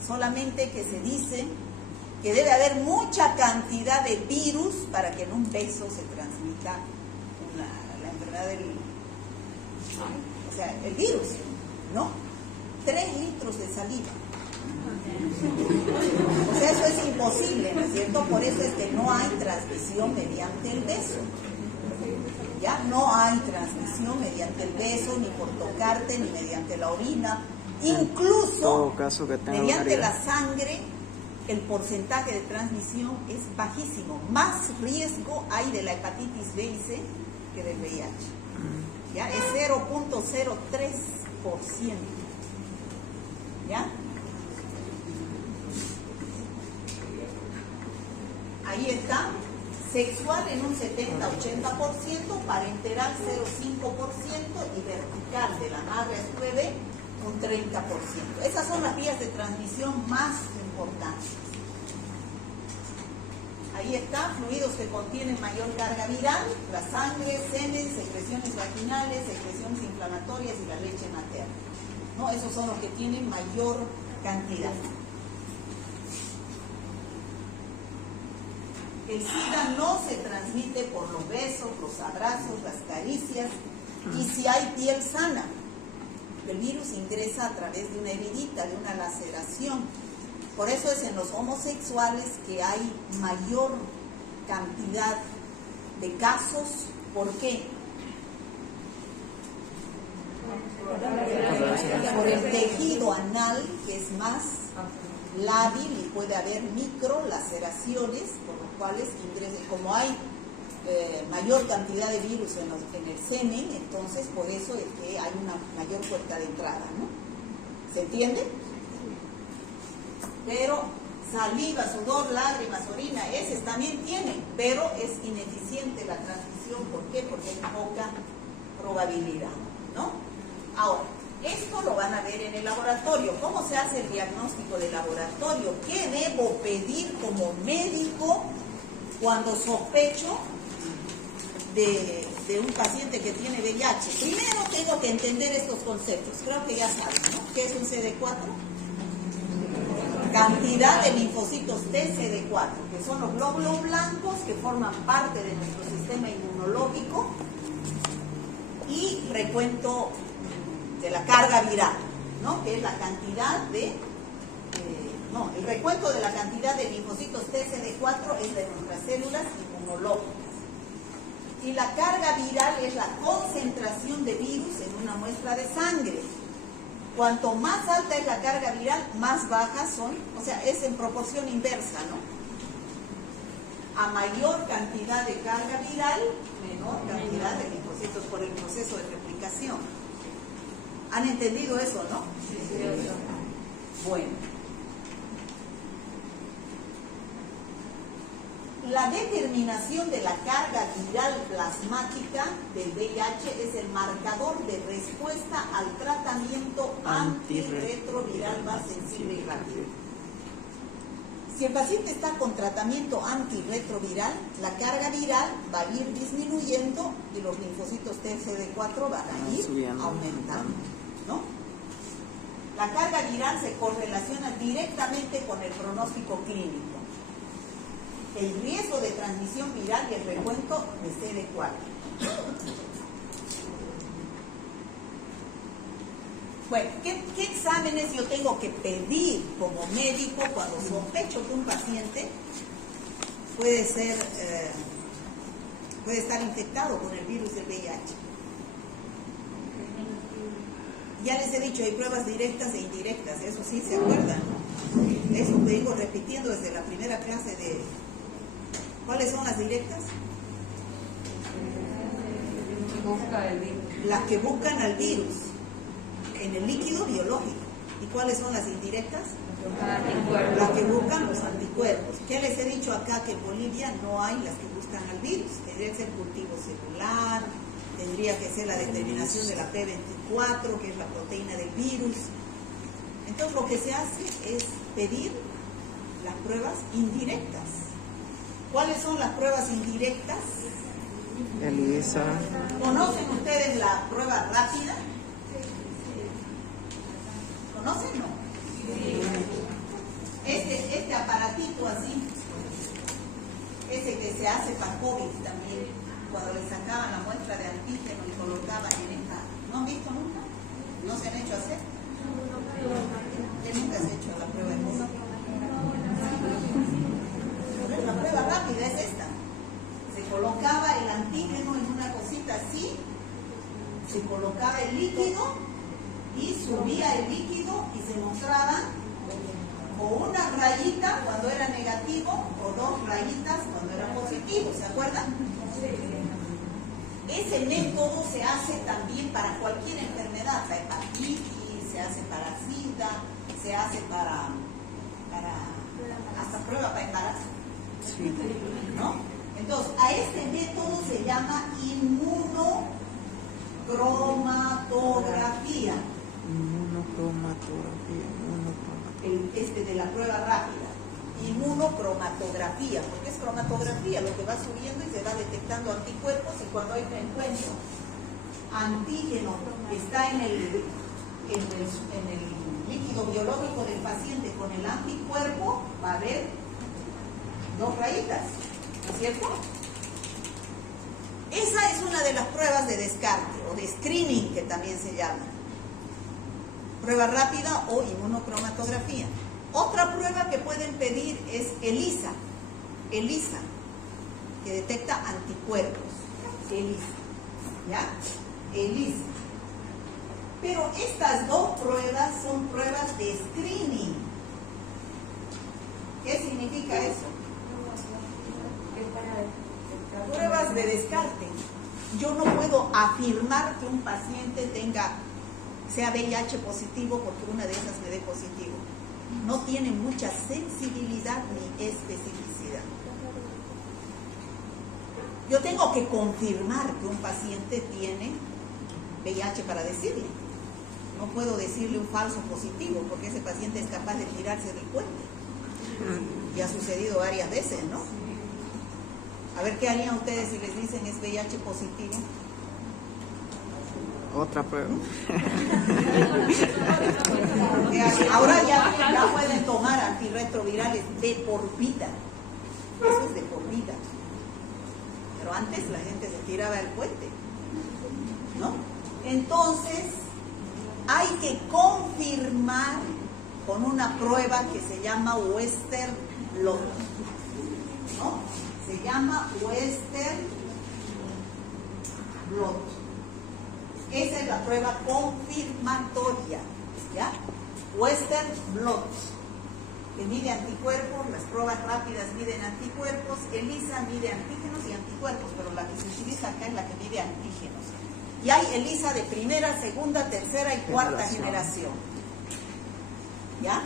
solamente que se dice que debe haber mucha cantidad de virus para que en un beso se transmita la enfermedad del... O sea, el virus, ¿no? 3 litros de saliva. O sea, eso es imposible, ¿no es cierto? Por eso es que no hay transmisión mediante el beso. Ya no hay transmisión mediante el beso, ni por tocarte, ni mediante la orina. Incluso mediante la sangre, el porcentaje de transmisión es bajísimo. Más riesgo hay de la hepatitis B y C que del VIH. ¿Ya? Es 0.03%. ¿Ya? Ahí está, sexual en un 70-80%, parenteral 0.5% y vertical de la madre a su bebé un 30%. Esas son las vías de transmisión más importantes. Ahí está, fluidos que contienen mayor carga viral, la sangre, semen, secreciones vaginales, secreciones inflamatorias y la leche materna. ¿No? Esos son los que tienen mayor cantidad. El SIDA no se transmite por los besos, los abrazos, las caricias y si hay piel sana. El virus ingresa a través de una heridita, de una laceración. Por eso es en los homosexuales que hay mayor cantidad de casos. ¿Por qué? Por el tejido anal, que es más lábil y puede haber micro laceraciones, por los cuales ingresa. Como hay mayor cantidad de virus en el semen, entonces por eso es que hay una mayor puerta de entrada, ¿no? ¿Se entiende? Pero saliva, sudor, lágrimas, orina, ese también tienen, pero es ineficiente la transmisión. ¿Por qué? Porque hay poca probabilidad, ¿no? Ahora, esto lo van a ver en el laboratorio. ¿Cómo se hace el diagnóstico de laboratorio? ¿Qué debo pedir como médico cuando sospecho de un paciente que tiene VIH? Primero tengo que entender estos conceptos. Creo que ya saben, ¿no? ¿Qué es un CD4? Cantidad de linfocitos T CD4, que son los glóbulos blancos que forman parte de nuestro sistema inmunológico, y recuento de la carga viral, ¿no? Que es la cantidad de el recuento de la cantidad de linfocitos T CD4 es de nuestras células inmunológicas. Y la carga viral es la concentración de virus en una muestra de sangre. Cuanto más alta es la carga viral, más bajas son, o sea, es en proporción inversa, ¿no? A mayor cantidad de carga viral, menor cantidad de linfocitos por el proceso de replicación. ¿Han entendido eso, no? Sí. Bueno. La determinación de la carga viral plasmática del VIH es el marcador de respuesta al tratamiento antirretroviral más sensible y rápido. Si el paciente está con tratamiento antirretroviral, la carga viral va a ir disminuyendo y los linfocitos TCD4 van a ir aumentando, ¿no? La carga viral se correlaciona directamente con el pronóstico clínico, el riesgo de transmisión viral y el recuento de CD4. Bueno, ¿qué exámenes yo tengo que pedir como médico cuando sospecho que un paciente puede estar infectado con el virus del VIH? Ya les he dicho, hay pruebas directas e indirectas, eso sí se acuerdan. Eso vengo repitiendo desde la primera clase de... ¿Cuáles son las directas? Las que buscan al virus en el líquido biológico. ¿Y cuáles son las indirectas? Las que buscan los anticuerpos. ¿Qué les he dicho acá? Que en Bolivia no hay las que buscan al virus. Tendría que ser cultivo celular, tendría que ser la determinación de la P24, que es la proteína del virus. Entonces lo que se hace es pedir las pruebas indirectas. ¿Cuáles son las pruebas indirectas? ELISA. ¿Conocen ustedes la prueba rápida? ¿Conocen o no? Este aparatito así, ese que se hace para COVID también, cuando le sacaban la muestra de antígeno y colocaban en esta. ¿No han visto nunca? ¿No se han hecho hacer? ¿Quién nunca se ha hecho la prueba de COVID? La prueba rápida es esta. Se colocaba el antígeno en una cosita así, se colocaba el líquido y subía el líquido y se mostraba o una rayita cuando era negativo o dos rayitas cuando era positivo, ¿se acuerdan? Ese método se hace también para cualquier enfermedad, para hepatitis, se hace para SIDA, se hace para hasta prueba para embarazo, ¿no? Entonces, a este método se llama inmunocromatografía. Este de la prueba rápida, inmunocromatografía, porque es cromatografía, lo que va subiendo y se va detectando anticuerpos, y cuando hay frecuencia antígeno que está en el líquido biológico del paciente con el anticuerpo, va a haber dos rayitas, ¿no es cierto? Esa es una de las pruebas de descarte o de screening, que también se llama prueba rápida o inmunocromatografía. Otra prueba que pueden pedir es ELISA, que detecta anticuerpos. ELISA, ¿ya? ELISA. Pero estas dos pruebas son pruebas de screening. ¿Qué significa eso? Pruebas de descarte. Yo no puedo afirmar que un paciente sea VIH positivo porque una de esas me dé positivo. no tiene mucha sensibilidad ni especificidad. Yo tengo que confirmar que un paciente tiene VIH para decirle. No puedo decirle un falso positivo porque ese paciente es capaz de tirarse del puente. Y ha sucedido varias veces, ¿no? A ver, ¿qué harían ustedes si les dicen es VIH positivo? Otra prueba. Ahora ya pueden tomar antirretrovirales de por vida. Eso es de por vida. Pero antes la gente se tiraba del puente, ¿no? Entonces, hay que confirmar con una prueba que se llama Western blot, ¿no? Se llama Western blot. Esa es la prueba confirmatoria, ¿ya? Western blot, que mide anticuerpos, las pruebas rápidas miden anticuerpos, ELISA mide antígenos y anticuerpos, pero la que se utiliza acá es la que mide antígenos. Y hay ELISA de primera, segunda, tercera y cuarta generación. ¿Ya?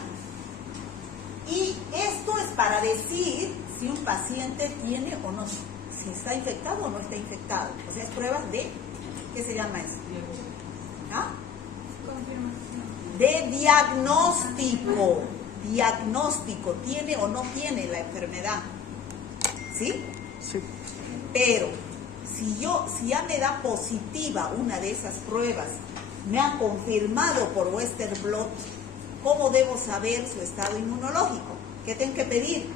Y esto es para decir si un paciente tiene o no, si está infectado o no está infectado. O sea, es pruebas de, ¿qué se llama eso? ¿Ah? Confirmación. De diagnóstico. Diagnóstico, ¿tiene o no tiene la enfermedad? ¿Sí? Sí. Pero si ya me da positiva una de esas pruebas, me ha confirmado por Western blot, ¿cómo debo saber su estado inmunológico? ¿Qué tengo que pedir?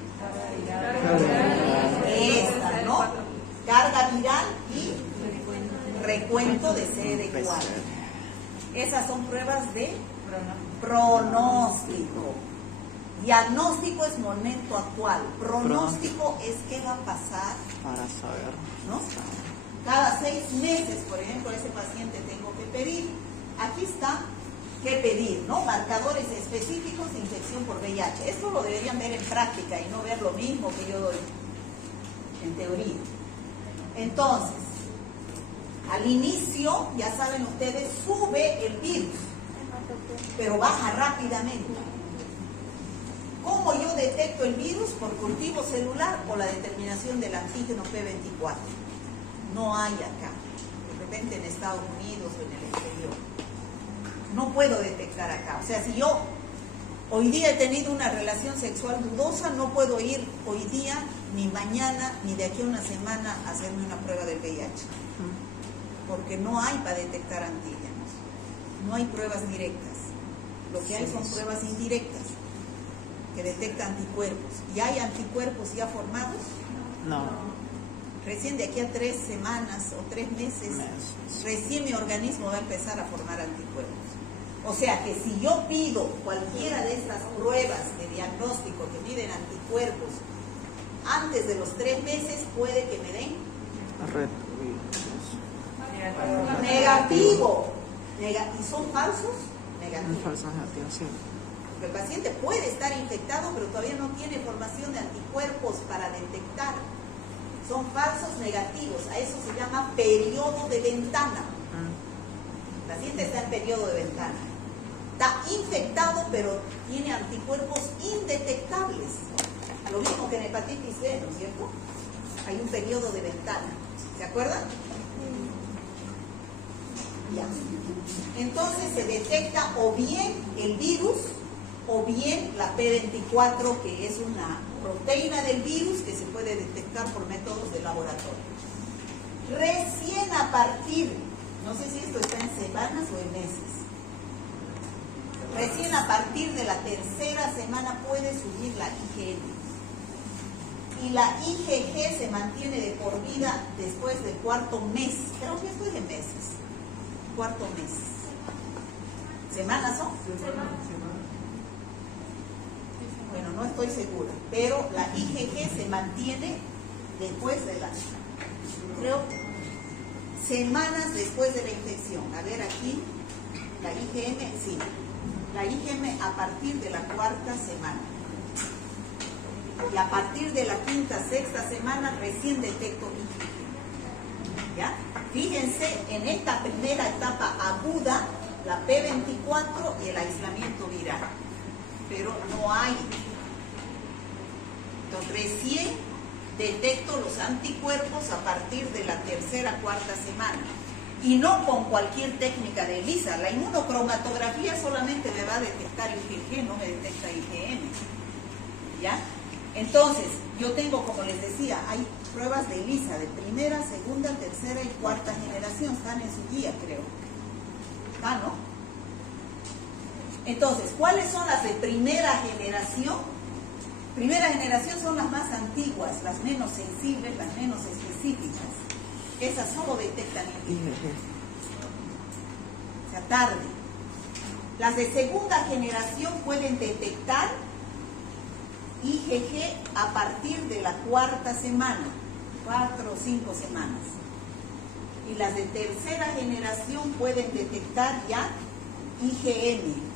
Esta, ¿no? Carga viral y recuento de CD4. Esas son pruebas de pronóstico. Diagnóstico es momento actual. Pronóstico es qué va a pasar. Para saber. ¿No? Cada 6 meses, por ejemplo, a ese paciente tengo que pedir. Aquí está qué pedir, ¿no? Marcadores específicos de infección por VIH. Esto lo deberían ver en práctica y no ver lo mismo que yo doy en teoría. Entonces, al inicio, ya saben ustedes, sube el virus, pero baja rápidamente. ¿Cómo yo detecto el virus? Por cultivo celular o la determinación del antígeno P24. No hay acá, de repente en Estados Unidos o en el exterior. No puedo detectar acá. O sea, si yo hoy día he tenido una relación sexual dudosa, no puedo ir hoy día, ni mañana, ni de aquí a una semana a hacerme una prueba del VIH. Porque no hay para detectar antígenos. No hay pruebas directas. Lo que hay son pruebas indirectas que detectan anticuerpos. ¿Y hay anticuerpos ya formados? No. Recién de aquí a 3 semanas o 3 meses, recién mi organismo va a empezar a formar anticuerpos. O sea que si yo pido cualquiera de estas pruebas de diagnóstico que miden anticuerpos antes de los 3 meses, puede que me den negativo. ¿Y son falsos? Negativos. Falsos negativos, sí. El paciente puede estar infectado, pero todavía no tiene formación de anticuerpos para detectar. Son falsos negativos. A eso se llama periodo de ventana. El paciente está en periodo de ventana. Está infectado, pero tiene anticuerpos indetectables. Lo mismo que en hepatitis B, ¿no es cierto? Hay un periodo de ventana. ¿Se acuerdan? Ya. Entonces se detecta o bien el virus o bien la P24, que es una proteína del virus que se puede detectar por métodos de laboratorio. Recién a partir, no sé si esto está en semanas o en meses, recién a partir de la 3ª semana puede subir la IgM. Y la IgG se mantiene de por vida después del 4.º mes. Creo que esto es en meses. 4.º mes. ¿Semanas son? Bueno, no estoy segura, pero la IgG se mantiene después de las, creo, semanas después de la infección. A ver aquí, la IgM, sí, la IgM a partir de la 4ª semana. Y a partir de la 5ª, 6ª semana recién detecto IgG. ¿Ya? Fíjense en esta primera etapa aguda, la P24 y el aislamiento viral. pero no hay. Entonces recién detecto los anticuerpos a partir de la tercera, cuarta semana. Y no con cualquier técnica de ELISA. La inmunocromatografía solamente me va a detectar IgG, no me detecta IgM. ¿Ya? Entonces, yo tengo, como les decía, hay pruebas de ELISA de primera, segunda, tercera y cuarta generación. Están en su guía, creo. Ah, ¿no? Entonces, ¿cuáles son las de primera generación? Primera generación son las más antiguas, las menos sensibles, las menos específicas. Esas solo detectan IgG. O sea, tarde. Las de segunda generación pueden detectar IgG a partir de la cuarta semana, 4 o 5 semanas. Y las de tercera generación pueden detectar ya IgM.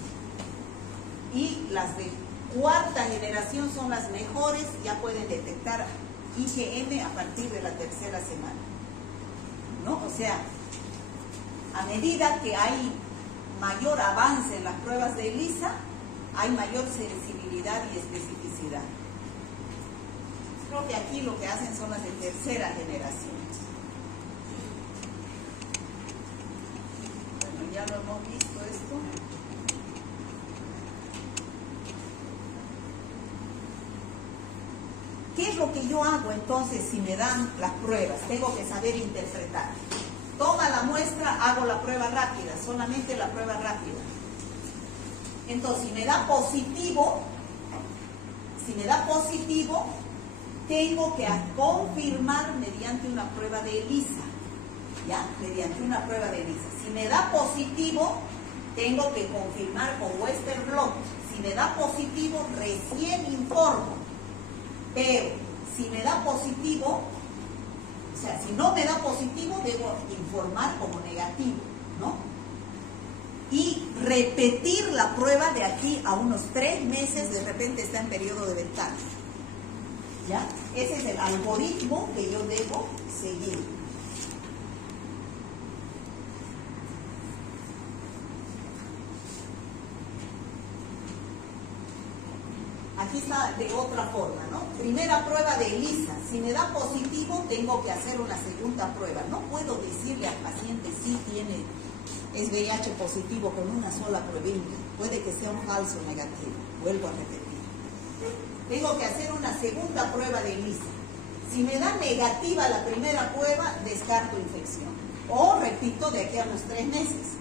Y las de cuarta generación son las mejores, ya pueden detectar IgM a partir de la tercera semana. ¿No? O sea, a medida que hay mayor avance en las pruebas de ELISA, hay mayor sensibilidad y especificidad. Creo que aquí lo que hacen son las de tercera generación. Bueno, ya lo hemos visto esto. ¿Qué es lo que yo hago entonces si me dan las pruebas? Tengo que saber interpretar. Toma la muestra, hago la prueba rápida, solamente la prueba rápida. Entonces, si me da positivo, tengo que confirmar mediante una prueba de ELISA. ¿Ya? Mediante una prueba de ELISA. Si me da positivo, tengo que confirmar con Western blot. Si me da positivo, recién informo. Pero si me da positivo, o sea, si no me da positivo, debo informar como negativo, ¿no? Y repetir la prueba de aquí a unos 3 meses, de repente está en periodo de ventana. ¿Ya? Ese es el algoritmo que yo debo seguir. Aquí está de otra forma, ¿no? Primera prueba de ELISA. Si me da positivo, tengo que hacer una segunda prueba. No puedo decirle al paciente si es VIH positivo con una sola pruebita. Puede que sea un falso negativo. Vuelvo a repetir. Tengo que hacer una segunda prueba de ELISA. Si me da negativa la primera prueba, descarto infección. O repito de aquí a los 3 meses.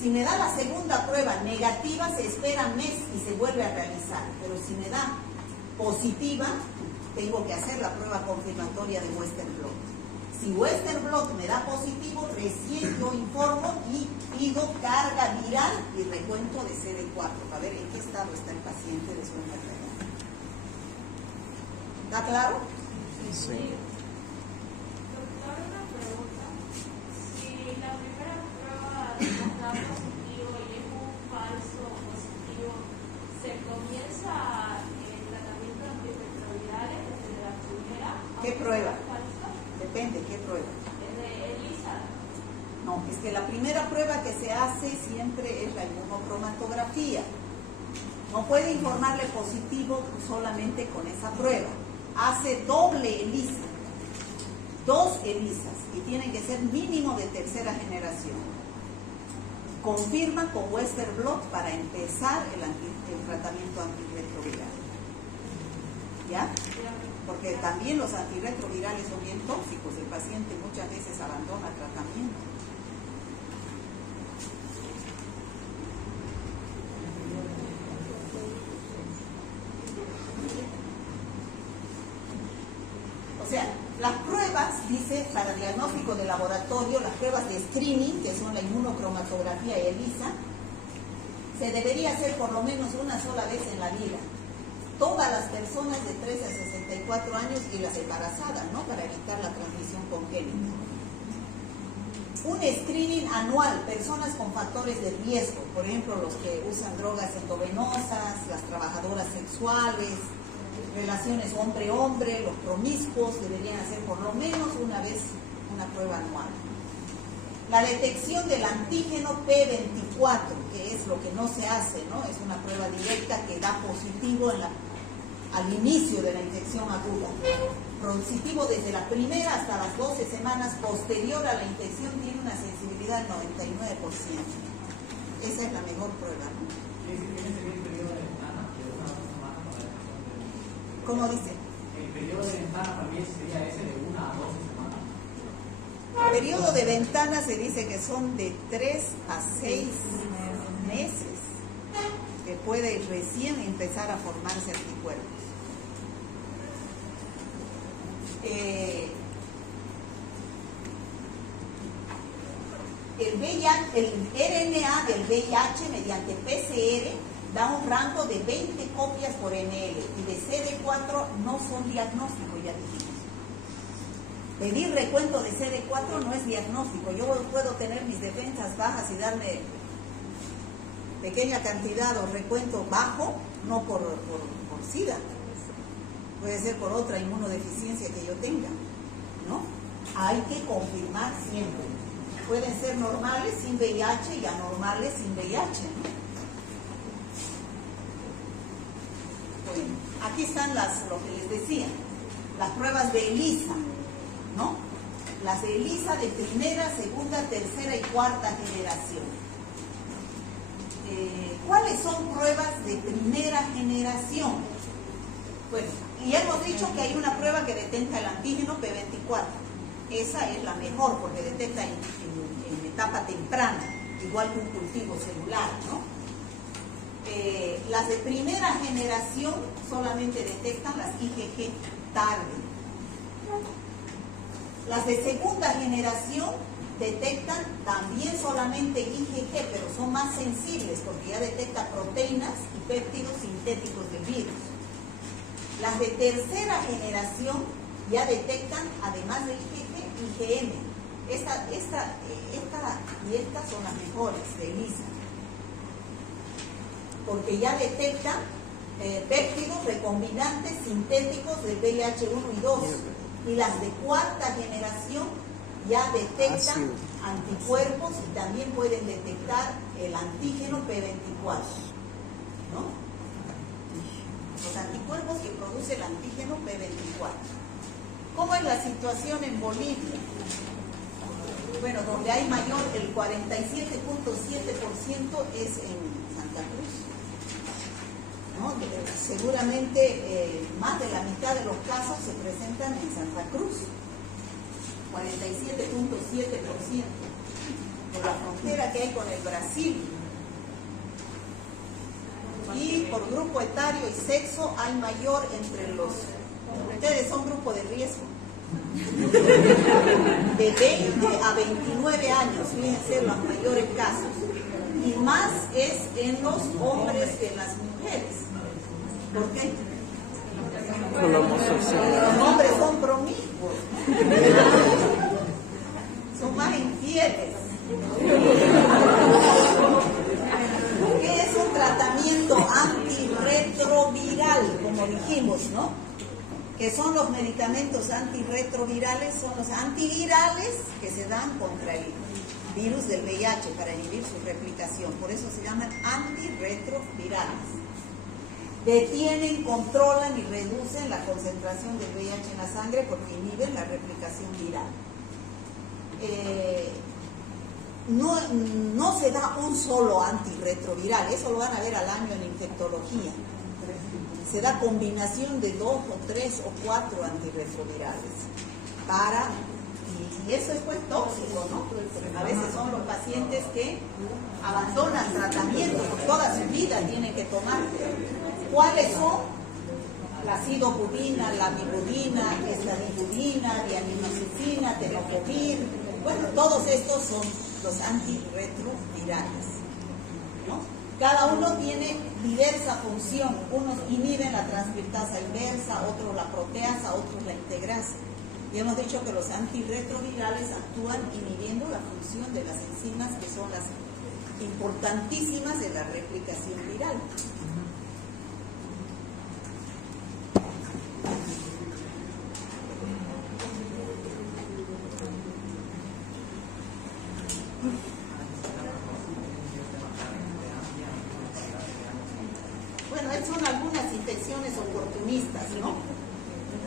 Si me da la segunda prueba negativa, se espera un mes y se vuelve a realizar. Pero si me da positiva, tengo que hacer la prueba confirmatoria de Western blot. Si Western blot me da positivo, recién yo informo y pido carga viral y recuento de CD4 para ver en qué estado está el paciente de su enfermedad. ¿Está claro? Sí. Doctor, una pregunta. Si la primera prueba da positivo y es un falso positivo, ¿se comienza el tratamiento de antirretrovirales desde la primera? ¿Qué prueba? Depende, ¿qué prueba? Desde ELISA. No, es que la primera prueba que se hace siempre es la inmunocromatografía. No puede informarle positivo solamente con esa prueba. Hace doble ELISA, 2 ELISAs, y tienen que ser mínimo de tercera generación. Confirma con Western blot para empezar el tratamiento antirretroviral. ¿Ya? Porque también los antirretrovirales son bien tóxicos. El paciente muchas veces abandona el tratamiento. O sea, las pruebas, dice, para diagnóstico de laboratorio, las pruebas de screening, que son la inmunocromatografía y ELISA, se debería hacer por lo menos una sola vez en la vida. Todas las personas de 13 a 64 años y las embarazadas, ¿no? Para evitar la transmisión congénita. Un screening anual, personas con factores de riesgo, por ejemplo, los que usan drogas endovenosas, las trabajadoras sexuales, relaciones hombre-hombre, los promiscuos, deberían hacer por lo menos una vez una prueba anual. La detección del antígeno P24, que es lo que no se hace, ¿no? Es una prueba directa que da positivo al inicio de la infección aguda. Positivo desde la primera hasta las 12 semanas posterior a la infección, tiene una sensibilidad del 99%. Esa es la mejor prueba, ¿no? ¿Cómo dice? El periodo de ventana también sería ese de 1 a 12 semanas. El periodo de ventana se dice que son de 3 a 6 meses, que puede recién empezar a formarse anticuerpos. El RNA del VIH mediante PCR da un rango de 20 copias por ml y de CD4 no son diagnósticos, ya dijimos. Pedir recuento de CD4 no es diagnóstico. Yo puedo tener mis defensas bajas y darme pequeña cantidad o recuento bajo, no por SIDA. Puede ser por otra inmunodeficiencia que yo tenga, ¿no? Hay que confirmar siempre. Pueden ser normales sin VIH y anormales sin VIH, ¿no? Bueno, aquí están lo que les decía, las pruebas de ELISA, ¿no? Las de ELISA de primera, segunda, tercera y cuarta generación. ¿Cuáles son pruebas de primera generación? Bueno, y hemos dicho que hay una prueba que detecta el antígeno P24. Esa es la mejor porque detecta en etapa temprana, igual que un cultivo celular, ¿no? Las de primera generación solamente detectan las IgG tarde. Las de segunda generación detectan también solamente IgG, pero son más sensibles porque ya detectan proteínas y péptidos sintéticos del virus. Las de tercera generación ya detectan, además de IgG, IgM. Esta y estas son las mejores de ELISA, porque ya detectan péptidos recombinantes sintéticos del VIH1 y 2. Y las de cuarta generación ya detectan anticuerpos y también pueden detectar el antígeno P24, ¿no? Los anticuerpos que produce el antígeno P24. ¿Cómo es la situación en Bolivia? Bueno, donde hay mayor, el 47.7% es en Santa Cruz, ¿no? Seguramente más de la mitad de los casos se presentan en Santa Cruz, 47.7%, por la frontera que hay con el Brasil. Y por grupo etario y sexo hay mayor entre los... Ustedes son grupo de riesgo. De 20 a 29 años, fíjense los mayores casos. Y más es en los hombres que en las mujeres. ¿Por qué? Por la homosexualidad. Los hombres son promiscuos. Son más infieles. ¿Qué es un tratamiento antirretroviral? Como dijimos, ¿no? Que son los medicamentos antirretrovirales, son los antivirales que se dan contra el virus del VIH para inhibir su replicación. Por eso se llaman antirretrovirales. Detienen, controlan y reducen la concentración del VIH en la sangre porque inhiben la replicación viral. No se da un solo antirretroviral, eso lo van a ver al año en infectología. Se da combinación de 2 o 3 o 4 antirretrovirales y eso es pues tóxico, ¿no? A veces son los pacientes que abandonan tratamiento, por toda su vida tienen que tomar. ¿Cuáles son? La sidobudina, la mibudina, estadibudina, diaminocicina, tenofovir. Bueno, todos estos son los antirretrovirales, ¿no? Cada uno tiene diversa función. Unos inhiben la transcriptasa inversa, otros la proteasa, otros la integrasa. Y hemos dicho que los antirretrovirales actúan inhibiendo la función de las enzimas que son las importantísimas de la replicación viral.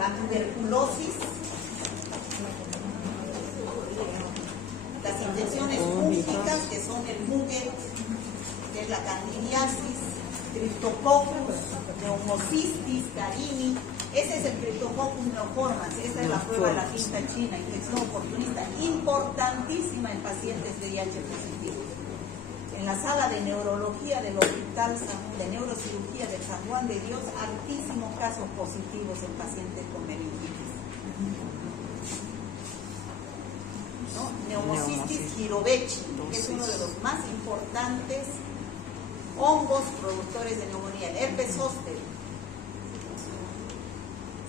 la tuberculosis, las infecciones fúngicas, que son el mugue, que es la candidiasis, Cryptococcus, Pneumocystis carini. Ese es el Cryptococcus neoformans. Esta es la prueba de la tinta china, infección oportunista, importantísima en pacientes VIH positivos. En la sala de neurología del Hospital de Neurocirugía de San Juan de Dios, altísimos casos positivos en pacientes con meningitis. ¿No? Pneumocystis jirovecii, que es uno de los más importantes hongos productores de neumonía. El herpes zóster,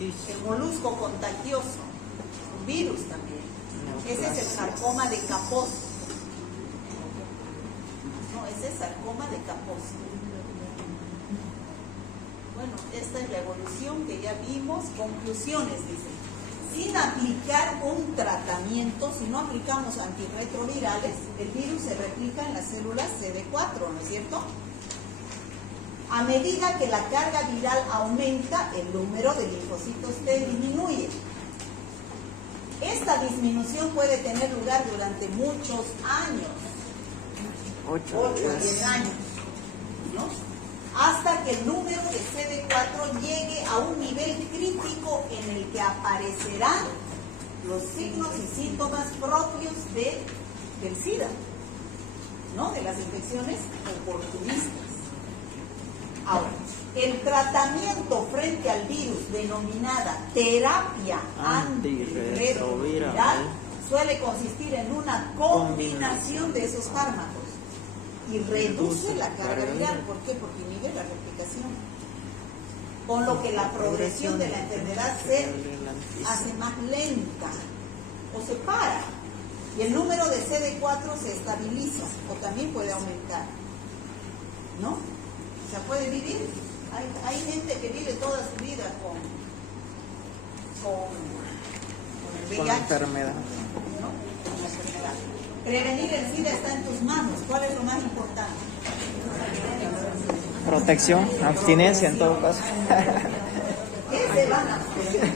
el molusco contagioso, un virus también. Ese es el sarcoma de Kaposi. No, ese es sarcoma de Kaposi. Bueno, esta es la evolución que ya vimos. Conclusiones, dice. Sin aplicar un tratamiento, si no aplicamos antirretrovirales, el virus se replica en las células CD4, ¿no es cierto? A medida que la carga viral aumenta, el número de linfocitos T disminuye. Esta disminución puede tener lugar durante muchos años, 8 o 10 años, ¿no? Hasta que el número de CD4 llegue a un nivel crítico en el que aparecerán los signos y síntomas propios del SIDA, ¿no? De las infecciones oportunistas. Ahora, el tratamiento frente al virus denominada terapia antirretroviral suele consistir en una combinación de esos fármacos y reduce la carga viral. ¿Por qué? Porque inhibe la replicación, con lo que la progresión de la enfermedad se hace más lenta o se para y el número de CD4 se estabiliza o también puede aumentar, ¿no? O sea, puede vivir. Hay gente que vive toda su vida con el VIH, con la enfermedad. ¿no? Con la enfermedad. Prevenir el SIDA está en tus manos. ¿Cuál es lo más importante? Protección, abstinencia en todo caso. ¿Qué se van a hacer?